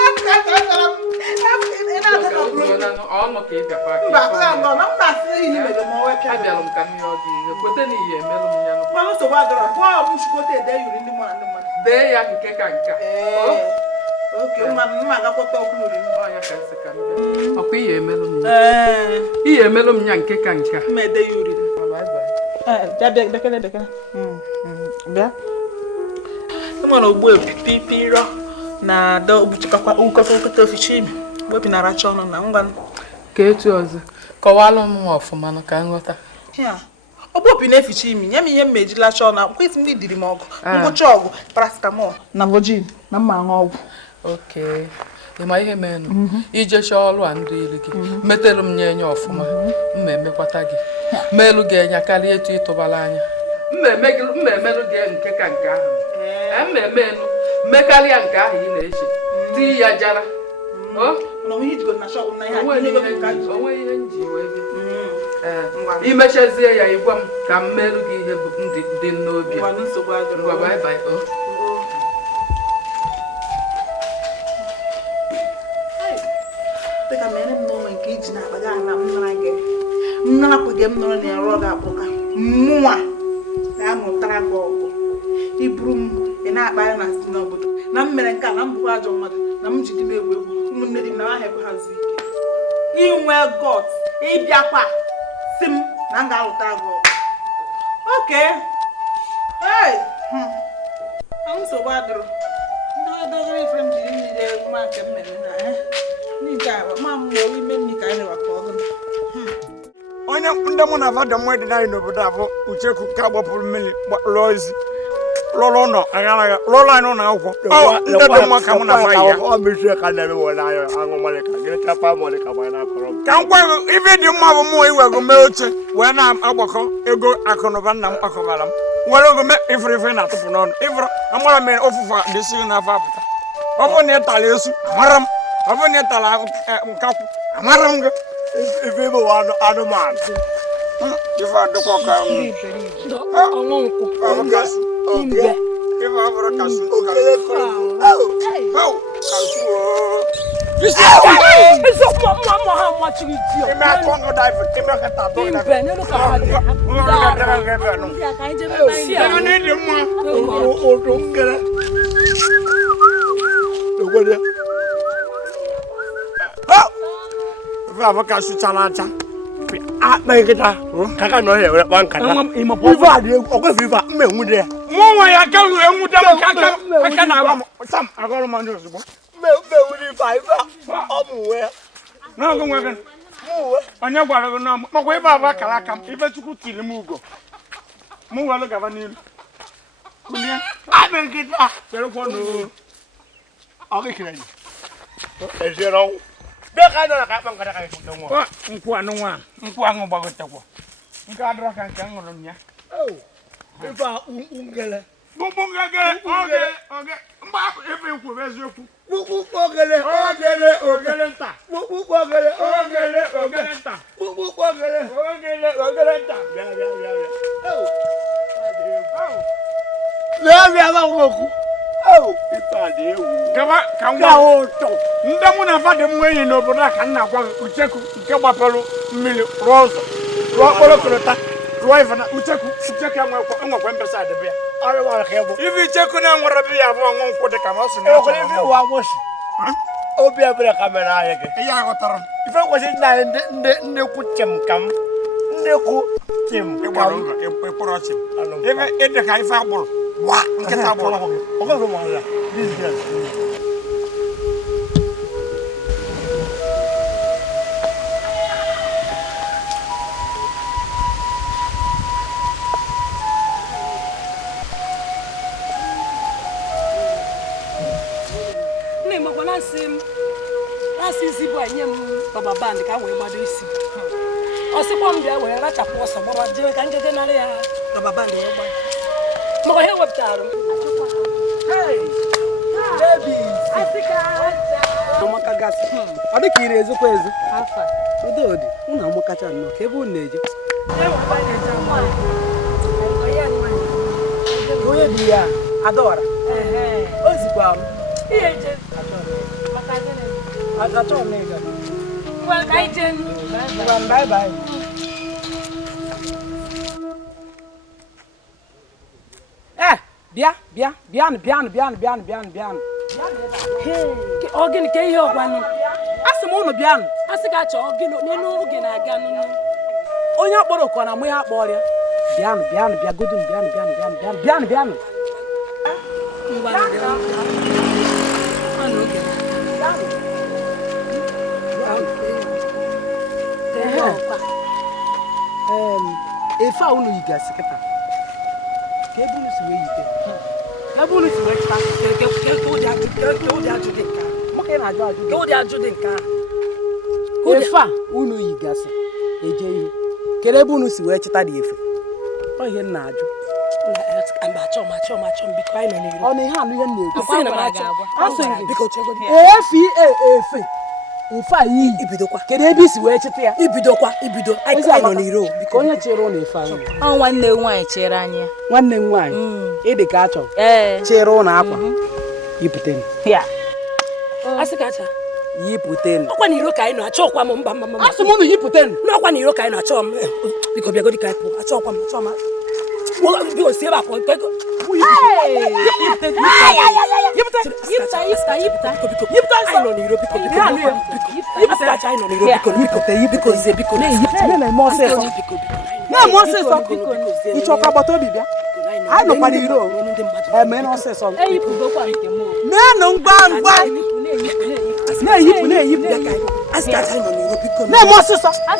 Afụ ka acha achara m. Ị na-ata ka bụrụ. Ọnụ ka ị bịakwa ka mba akụga ngọ na m na-asị ihe mere ma wee pịa. Abịalụ m ka m yọọ gị ihe kwete na ihe emelụ m ya. Mmanụ nsogbu adọrọ gụọ ọ bụ nchịkọta ede yuri ndị mmadụ ndị mmadụ. Dee ya nke ka nka. Oke mma agakọta okwu nri m. Ọnya ka nsị ka m bịa. Ọkwa ihe emelụ m ya. Ihe emelụ m ya nke ka nka. M ede yuri. Bịa dekere. Bịa. Ịmana ogbu epipi ịrọ na ada ogbuchikakwa ụkọta ofichi imi. Wepi na aracha ọnụ na ngwa. Ka etu ọzọ kọwalụ m ọfụma ka nghọta. Ọgbu opi na-eficha imi nye m ihe m ejila chọọ na akwụkwọ isi ndị diri m ọgụ ngwụcha ọgwụ paracetamol na Virgin na mma aṅụ ọgwụ. Okay. Ịma ihe menụ ije chọọ ọrụ a ndị ilu gị metelu m nye enye ọfụma mma emekwata gị melu gị enya karịa etu ịtụbala anya mma emelụ gị nke ka nke ahụ mma emenụ mmekarịa nke ahụ ị na-eche tii ya jara onwe ihe nji wee bịa imechazie ya igwa m ka m merụ gị ihe bụ dị n'obi ngwa bye bye dịka mere m n'onwe nke iji na-akpaga ana m narakwaghị m nọrọ na-arụ ọrụ akpụka mmụnwa na-amụtara gị ọgụ iburu m ị na-akpagha na site n'obodo na m mere nke a na m bụkwa ajọ mmadụ na m jide m egwu egwu ụmụnne dị m na aha ekwehazi ike inwe got ịbịakwa si m na m ga-alụta gị ọgụ oke nsogbu adịrọ ndị odogoro ife m jiri niile nwa nke m mere na n'ike a ma m wee ime nri ka anyị rewaka ọgụ onye ndị mụ na fada mmụọ dị anyị n'obodo a bụ Ucheku ka gbapụrụ mmiri lụọ ezi lụrụ ụlọ agharaga lụrụ anyị ụlọ akwụkwọ ndị dị mma ka mụ na fa ya ka m gwa gị ife dị mma bụ mụọ iwego mee oche wee na-agbakọ ego akụnụba nna m kpakọbara m nwere ogo mee ifere na-atụpụ n'ọnụ ifere amara mere ofufe dịsiri n'afọ apụta ọ bụrụ na ị tara esu amara m ọ bụrụ na ị tara nkakwụ amara m gị ife bụ anụmanụ ife adịkwa ka ọnwụ nkwụ ife abụrụ kasụ Avoka suchala cha. Akpa kita. Kaka no he were ban kata. Viva de ogo viva me nwude. Mo ya ka nwude mo kaka na ba sam agoro man do subo. Me wuri viva. Omu we. Na go nwe. Mu we. Anya gwara go na mo ko iba aba kala kam. Ibe chuku tili mu ugo. Mu wa lo gaba nilu. Kulia. Akpa kita. Pero ko no. Ogo kirani. Ejero. Beka na ka bang kada kay mo. Nku anwa. Nku ango bago takwa. Nka adra kan kan ngolo nya. Oh. Ifa ungele. Bungele. Okay. Mba efe nku bezoku. Ogele nta. Ogele nta. Ogele nta. Ya. Oh. Ya ba ngoku. Oh, ifa de ewu. Kama kanwa oto. Ndamu na fa de mwenye no boda kan na kwa Ucheku nke gbapelu mmiri rozo. Ro kpolo krota. Ro ifa na Ucheku anwa kwa mbesa de bia. Are wa ka ebo. Ifi Ucheku na nwara bia abo nwo nko de kama so na. O ko ifi wa woshi. Obi abere kamera ayeke. Ya gotara. Ife ko si na nde ku chemkam. Nde ku chemkam. E poro chim. Ife ede ka ifa agboro. Wa nketa agboro. O ko so mo ala. This girl. Asisi boy nyem baba band ka we gbado isi. Osikpo m bia we rachapụ ọsọ gbaba je ka njeje nare ya baba band we gba. Mako he wepụtara m. Hey. Baby. Asika. Amaka gas. Ọ dị ka ire ezokwa ezo. Afa. Udodi, una amakacha no ka ebe unu eje. Oye bi ya Adora. Ozikwa m. Ihe je. I got on nigga. Well, I didn't. Bye. Bian. Hey, organ ke yo gwanu. Asi mo no bian. Asi ka cho organ no no oge na aga no. Onye akporo ko na mo ya akporo ya. Bia godun bian. If I only get sick, Kebunu is where you get. Kebunu is where you ife a yi ibidokwa kedu ebe isi wee cheta ya ibidokwa ibido anyị nọ n'iro biko onye chere ụlọ ife anyị ọ nwanne nwaanyị chere anyị nwanne m nwaanyị ịdị ka achọ chere ụlọ akwa yipụteni ya asị ka acha yipụteni ọkwa n'iro ka anyị na-achọkwa m mba asị m unu yipụteni n'ọkwa n'iro ka anyị na-achọ m biko bịagodi ka anyị pụ achọkwa m biko si ebe a pụọ ịchọkwa agbata obi bịa anyị nọkwa n'iro eme n'ọsịsọ meenụ ngwa na-eyipụ na-eme ọsịsọ na-eyipụ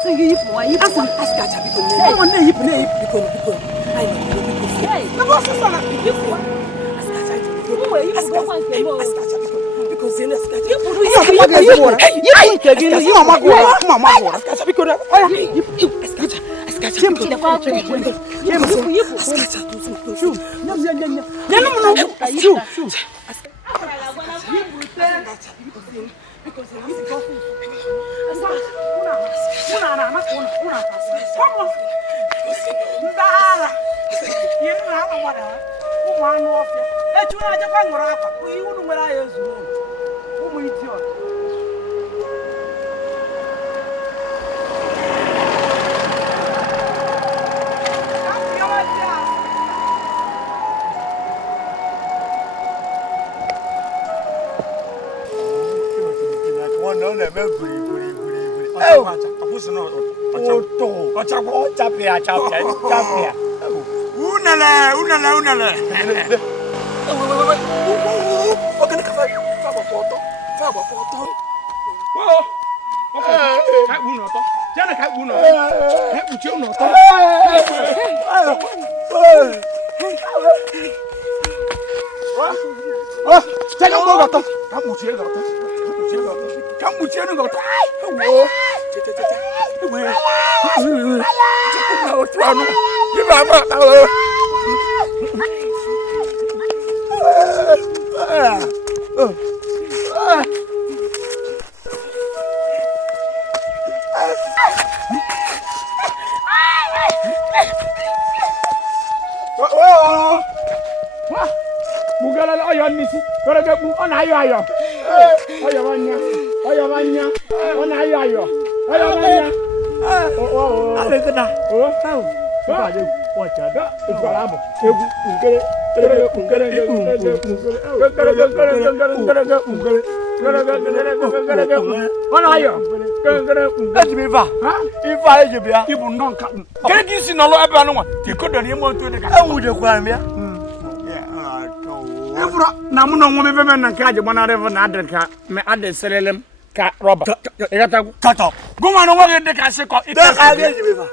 na mu no ngome bebe na nka agba revo na adreka me adeselelem ka roba egata tato goma no wage de ka se ko ite ka ge jibe fa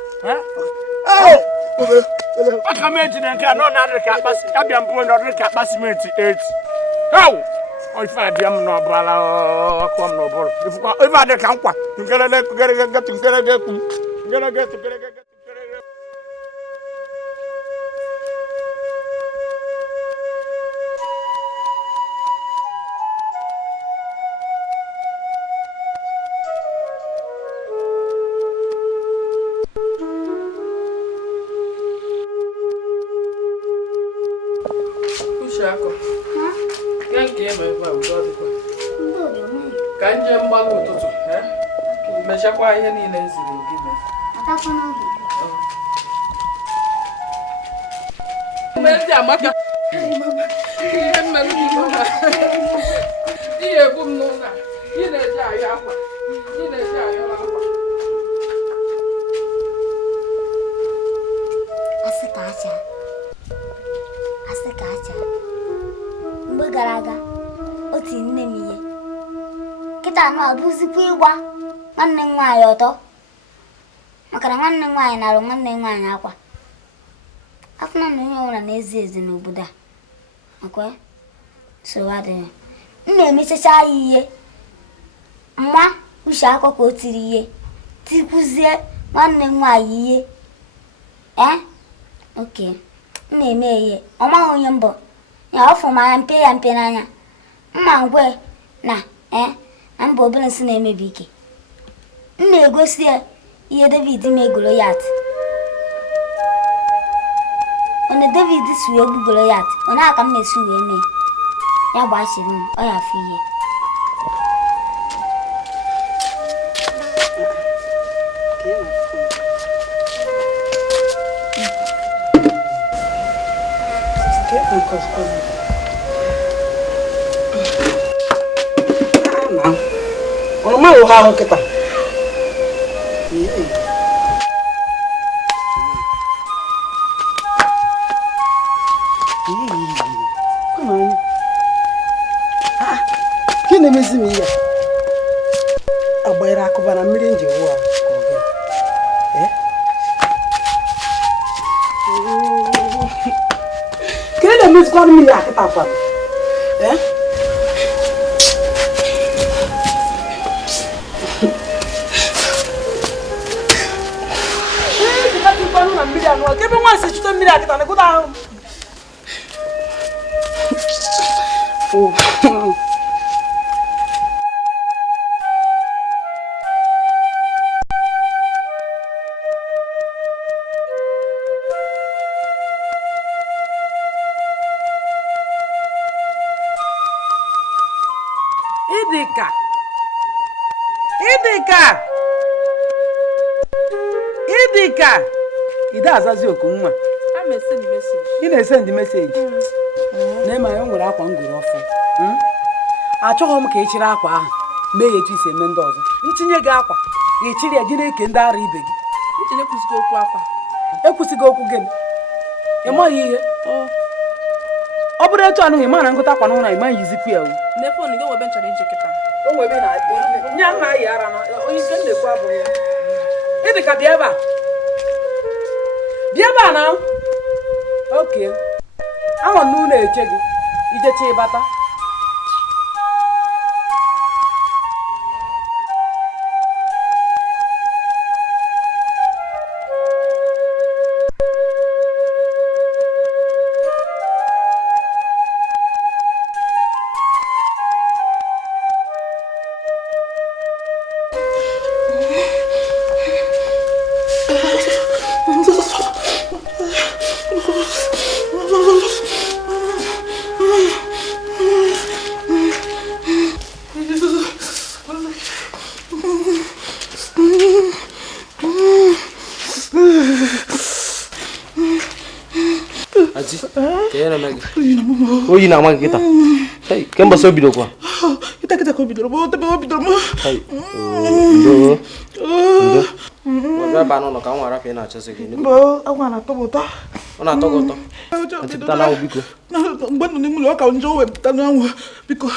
aka me ji na nka no na adreka bas abia mpo no adreka basiment 8 how o fa diam no bala ko am no bolo ifu ko e va de kan kwa ngere le ngere ku ngere Mechakwa ihe niile nziri gị mee. Mmezi amaka. Ihe mmerụ gị mama. Ihe ebu m n'ụlọ. Ị na-eji ayọ akwa. Ị na-eji ayọ akwa. Asị ka acha. Mgbe gara aga, o ti nne m ihe. Kịta anụ abụzikwa ịgba nwanne nwaanyị ọtọ maka na nwanne nwaanyị na-arụ nwanne nwaanyị akwa afụna na onye ọbụla na-ezi ezi n'obodo a makwa so adịghị m na-emechacha ya ihe mma uche akọ ka o tiri ihe tikwuzie nwanne nwaanyị ihe oke m na-eme ihe ọ maghị onye mbọ ya ọfụ m anya mpe ya mpe n'anya mma ngwe na na mba obere nsị na-emebi ike. M na-egosi ya ihe David mee Goliath. Onye David si wee gbu Goliath, onye aka m na-esi wee mee ya gbachiri m, ọ ya afọ ihe. Oroma ụha ahụ kịta. Gị na-emezi m ihe agbanyere akụba na mmiri nji wụọ ka ị na-emezikwa mmiri akịta kwa ebe nwaanyị si chute mmiri akịta na gụda ahụ Idika ide azazi oku nwa ị na-esend meseji na-eme ya nwere akwa ngoro ọfụ achọghị m ka ị chịrị akwa ahụ mee ya etu isi eme ndị ọzọ ntinye gị akwa ga-echiri ya jiri eke ndị ara ibe gị ekwusighị okwu gị ị maghị ihe ọ bụrụ etu anụghị ma na ngụta akwa n'ụra ị maghị izikwu ya nye nna anyị ara na onye ike na-ekwu abụghị ya Idika bịa ebe a na oke ahụ n'ụlọ eche gị ijecha ịbata Oyi na ama kita. Hey, kemba so bido kwa. Kita ko bidoro mo, tebe bidoro mo. Hey. Ndo. Wa ba no ka nwa rapi na chese gị. Bo, agwa na to bota. Ona to goto. Antipita na obiko. Na ngbanụ ni mulo ka njo we pita na nwa biko.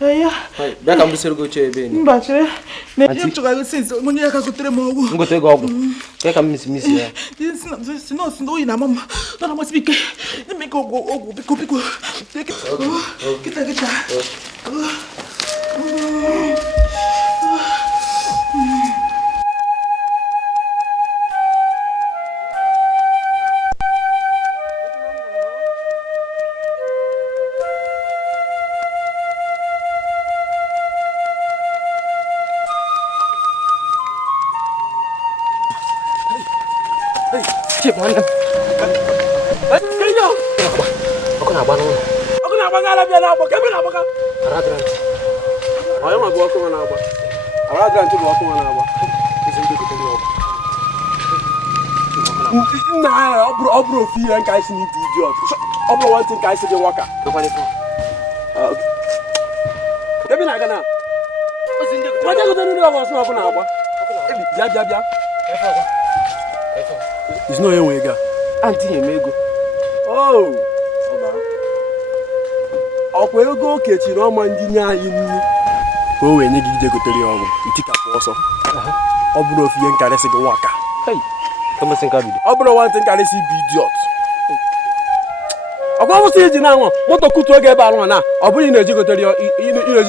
Ya. Hey, bịa ka mbusere go che ebe ni. Mba chere. Na ihe chọga since onye aka gotere m ọgwụ. Ngote go ọgwụ. Ke ka misi ya. Sino oyi na mama. Na mo speak. Ni me go ọgwụ biko. Kita. Chip mana? Kayaknya. Aku nak bangun. Aku nak bangun lah biar apa? Kamu nak apa? Aradran. Ayo mah gua aku mana apa? Aradran tu gua aku mana apa? Izinkan kita dulu. Nah, obro feel and guys need video. Obro one thing guys dey work. Apa ni tu? Tapi nak kana. Macam tu dulu aku semua apa nak apa? Bia. It's not your way, guy. Auntie Emego. Oh. Ọkwa ego okechiri ọma ndị nye anyị nri ka o wee nye gị ije gotere ya ọgwụ itikapụ ọsọ ọ bụrụ ofu ihe nkarịsị gị nwaka ọ bụrụ nwantị nkarịsị bụ idiot ọkwa ọbụsị iji na-anwụ moto kutu oge ebe alụnwa na ọ bụrụ ị na-eji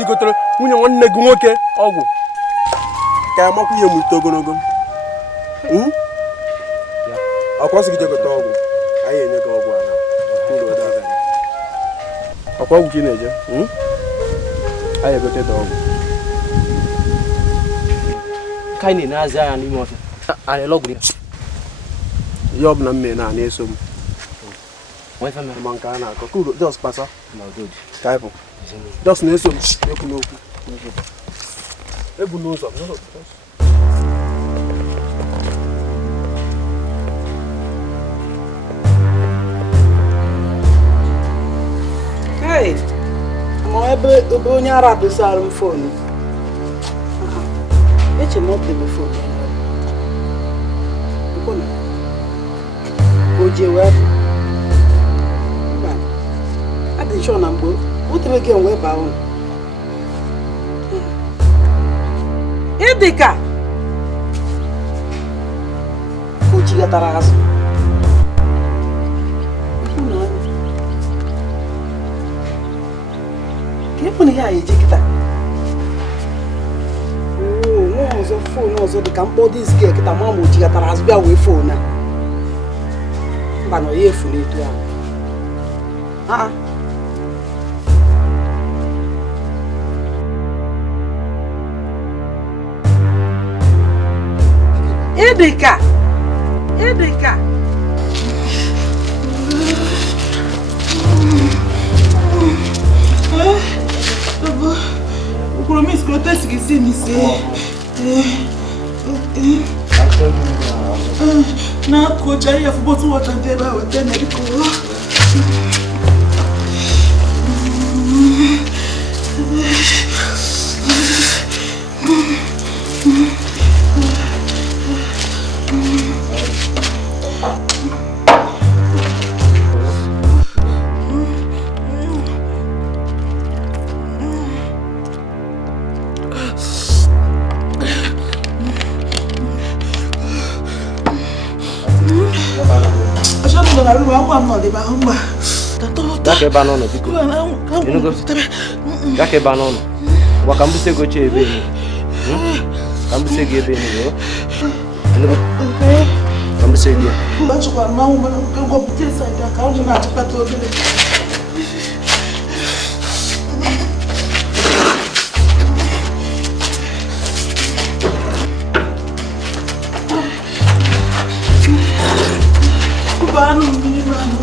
gotere nwunye nwanne gị nwoke ọgwụ ka ya makwa ihe mụte ogologo ọkwa sị gị je gote ọgwụ anyị enye gị ọgwụ a na ọkwa ọgwụ ka ị na-eje anyị egote da ọgwụ kaini na azị anya n'ime ọfịa. Anyị lọgwụrụ ya. Ihe ọ bụla m mee na-eso m. Wife me Ma nke a na-akọ. Kuro, just pasa. ma good. Type. Just na-eso m. Ekwu n'okwu. Ebu n'ụzọ. Hey, ma ebe onye ara dosara m fonu. Eche m ọtebe fonu. Nkona. Oje wee. Adị sure na mgbe otebe gị wee baa ụnụ. Ịdịka o jigatara azụ. Ibu ni ya eji kita. Nwa ọzọ phone ọzọ dị ka mkpọ disk kita ma mo jigatara azụ bịa wee phone na. Mba no ye phone etu ahụ. Ah. Edeka. Promise que eu tenho que ser na coach aí eu vou botar o tempo eu tenho Dikeh banana biko. Dikeh banana. Wakambuse go che ebe ni. Kambuse ge ebe ni yo. Kambuse ge. Bachukwa mawu mana go butisa ida ka unje na atupata obele. Kubanu mimi manu.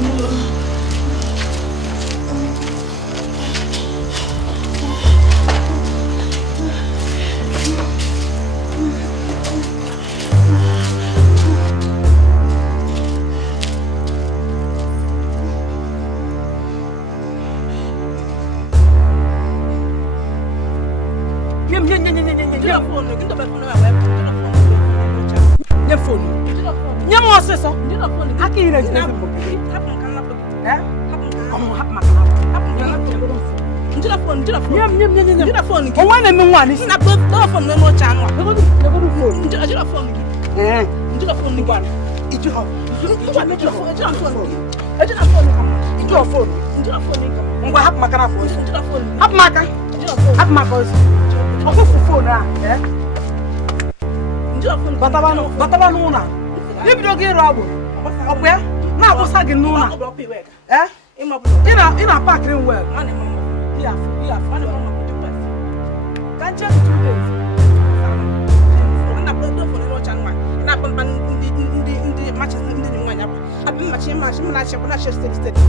Batabanu na. Ibi dogi robo. Ope na abusa gi nuna. Ina park rin well. Here. Can just 2 days. Na put for no channel. Na ban ndi matches ndi nwanya. Abi match na steady.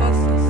Nonsense.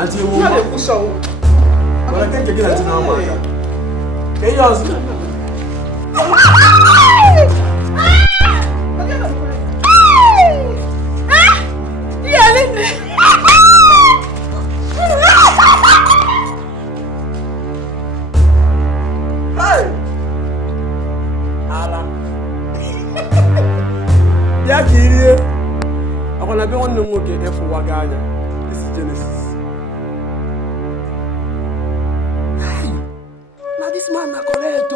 Auntie, you are the push out. But I can't get it now. Can you ask? This is Genesis. Now this man is correct.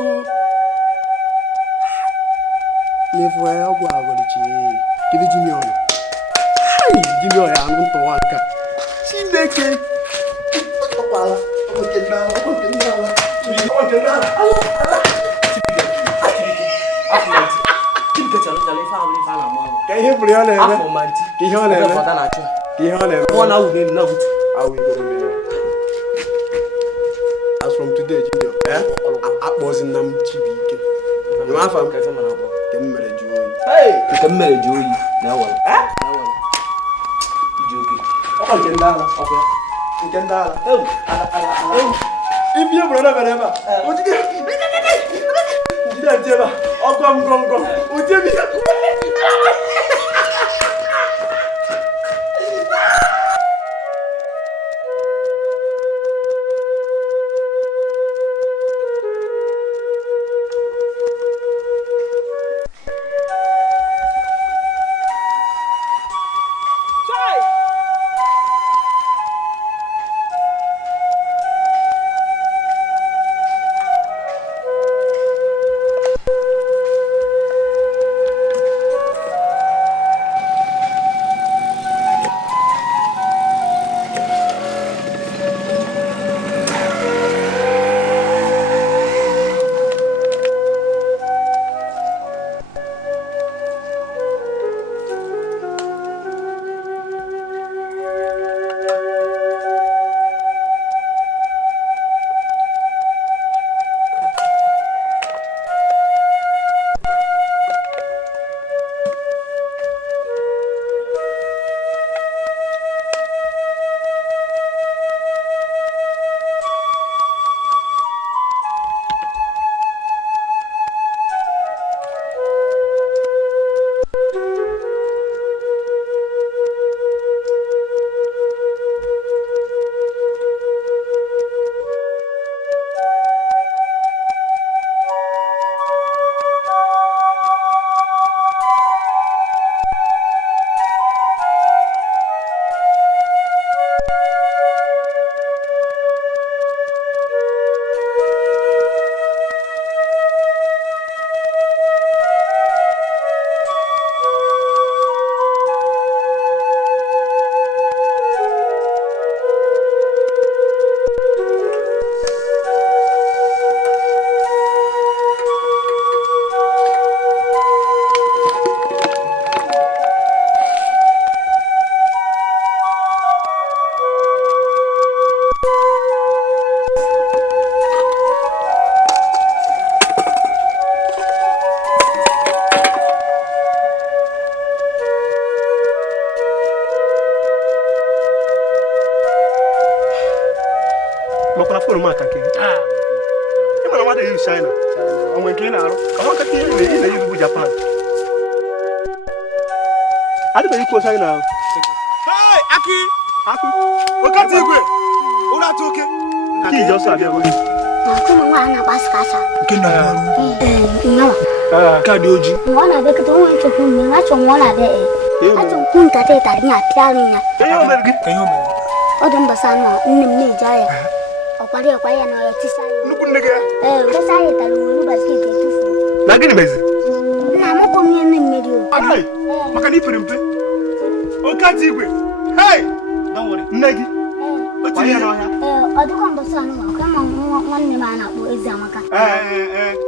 Never will go out to give it Junior. Junior, I am not to work. See, they came. Can you play on it? As from today, Junior, I was in Nam Chibi. You have a hey, you can marry Joey. Now, if your brother ever, what you get? Oh, come. Would you be? China. And when China, I want to hear you Japan. I don't know China. Hey, Aki! Look at you. Una toke. Ki just have you. Kuna wana baskasa. Kina. No. Kadi oji. Mwana be kuto won to kun na cho mwana be. Acho kun ka te ta ni apiaru nya. Eyo mergi. Eyo mergi. Odon basana nnim ni jaye. Okwari na tisai. Nuku nege. Tisai ta lu basket tufu. Na gini mezi. Na mo ko mi nnim medio. Hey. Makani perimpe. Okati igwe. Hey. Don't worry. Negi. Oti ya no ya. Odukon basana ma kama nwanne ma na bo ezamaka.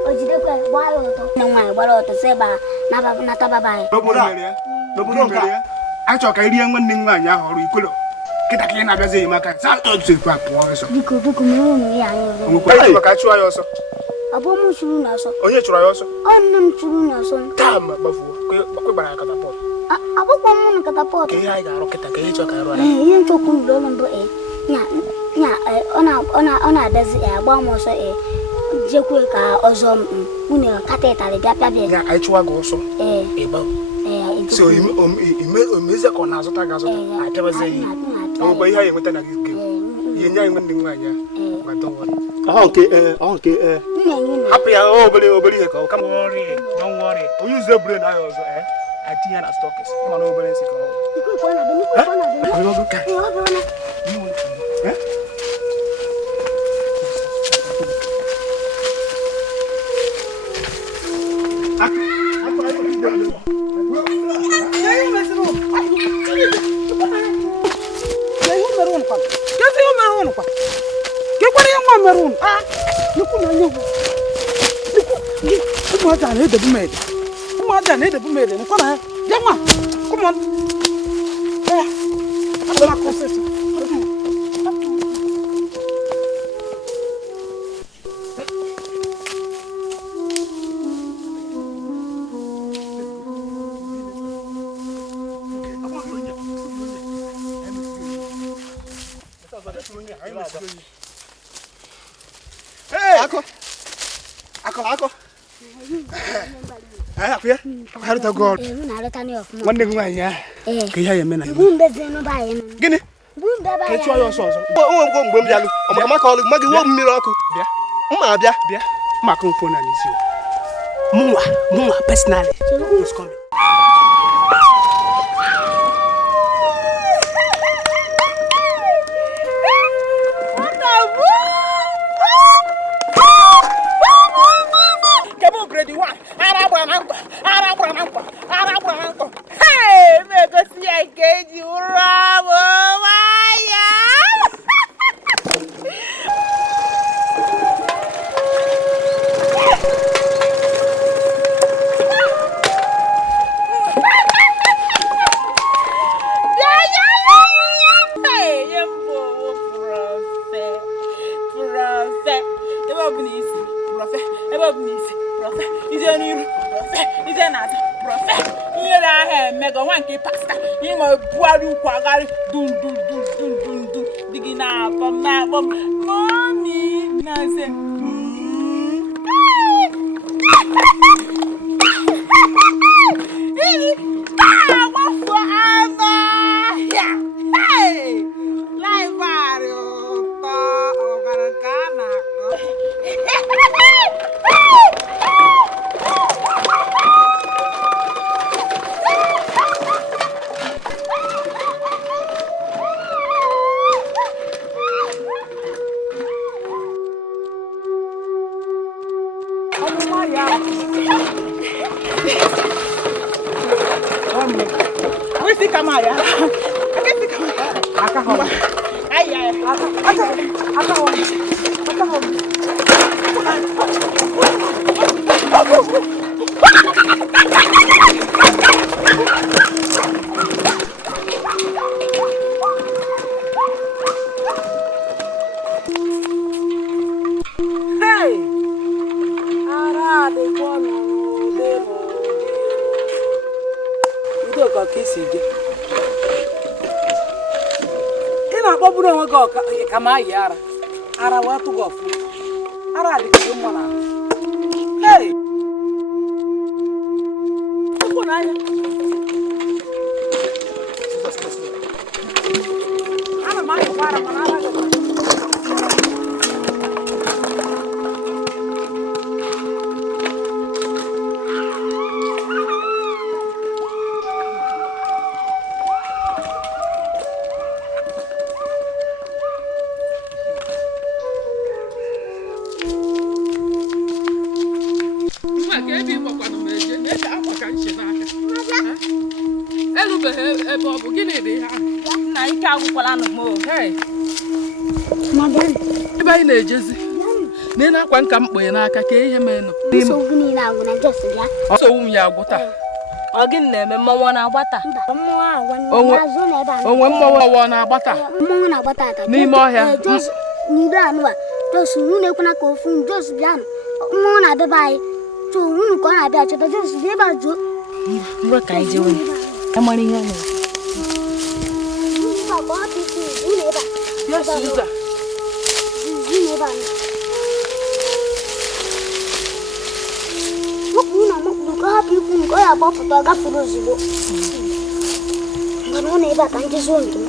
Ojide kwa gbayo to. Na nwa gbara to seba na baba na tababa. Dobudo nka. Acho ka iri nwanne nwanyi ahoro ikwelo. Kita ka na biaze maka. Sa to tse kwa po so. Biko mu no ya anyo. Mo kwa maka chu ayo so. Abo mu shuru na so. Onye churu ayo so. Onnem churu na so. Tama bafu. Ko gbara kata pot. Abo kwa mu kata pot. Ke ya ga ro kita ke cho ka ro ala. Yen to kun lo mbo ọ na-abịazi agba m ọsọ jekwe ka ọzọ unu kata ịtarị bịa pịabịa ya anyị chụwa gị ọsọ ebe so omeze ka ọ na-azụta gị azụta apịabazi ya ọgwụgwọ ihe anyị enweta na gị game ihe nye anyị nwanne m nwaanyị hapụ ya obere ihe ka ọ kama onye ụzọ ebure na ya ọzọ atinye ya na stọkis mana obere nsị ka ọ nwanne gị nwaanyị ya ka ihe ya eme na gịnị ka ị chụọ ya ọsọ ọzọ onwe mgbe m bịalụ ọmaka ọlụ ma gị wuo mmiri ọkụ mma abịa maka mfo na n'isi mụnwa personally is coming. UDOKA ka isi je ị na-akpọburu onwe gị ka ma yi ara wee tụ gị ọfụ ara adịghị mma na hey ụkwụ n'anya ana m akụkọ ara mana ara gị ebe anyị na-ejezi na na-akwa nka mkpụnye n'aka ka ihe menụ ọsọwu m ya agwụ taa ọ gịnị na-eme mmanwụ na-agba taa onwe mmanwụ ọwọ na-agba taa n'ime ọhịa ngwa ka anyị jewe amara ihe ọ Yes, Susan. Kau ya apa foto agak terus ibu. Mana nih batang jizun tu.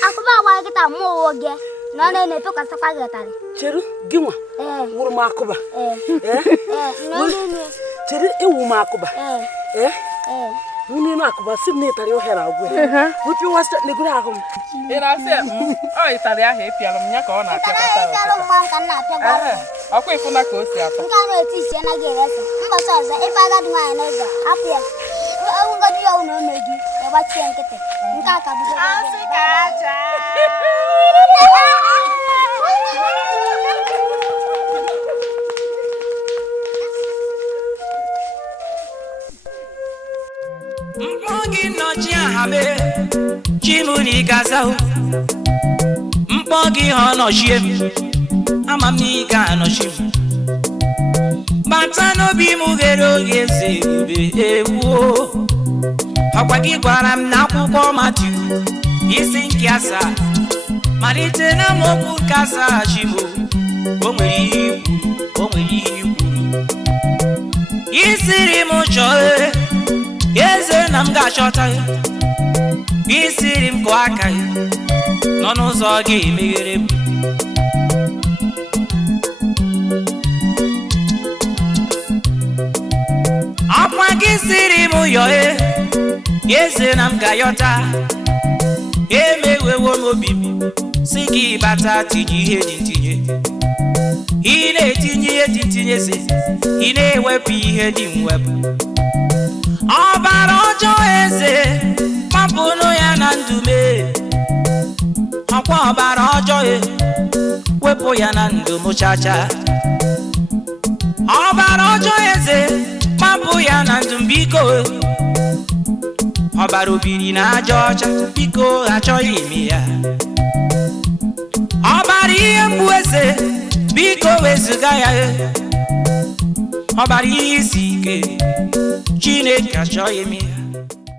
Aku bawa kita mau oge. Nana ne to kasa paga tani. Cheru gimwa. Wuru makuba. No. Cheru e wu makuba. Muni makuba sinne tari o hera ogwe. Wupi wasta ne gura akum. Ina se o itari ahe pialo nya ka ona apia kata. Kalo man kan na apia gwa. Akwa ifuna ka o si ato. Nga no eti sie na gere so. Mba so za e paga du ma na zo. Apia. O nga di o no meji. E ba chi enkete. Nka ka bu. Asikacha. Mpogi nochi ahabe Chimuni gazao Mpogi honoshie ama m na ị ga-anọchi m bata n'obi m ghere oge eze ebube ewuo ọkwa gị gwara m n'akwụkwọ Matiu isi nke 7 malite na amaokwu nke 7 chibo o nwere ihe kwuru isiri m chọọ eze na m ga-achọta ya isiri m kụọ aka ya nọ n'ụzọ ga-emeghere m ọkwa gị siri m yọọ eze na m ga-ayọta emewewo m obi m si gị bata tinye ihe dị ntinye ị na-etinye ihe dị ntinye si ị na-ewepụ ihe dị mwepụ ọbara ọjọọ eze mapụnụ ya na ndụ m ọkwa ọbara ọjọọ wepụ ya na ndụ m chacha ọbara ọjọọ eze mapụ ya na ndụ m biko ọbara obiri na aja ọcha biko achọghị ime ya ọbara ihe mgbu eze biko wezụga ya ọbara ihe isi ike Chineke achọghị ime ya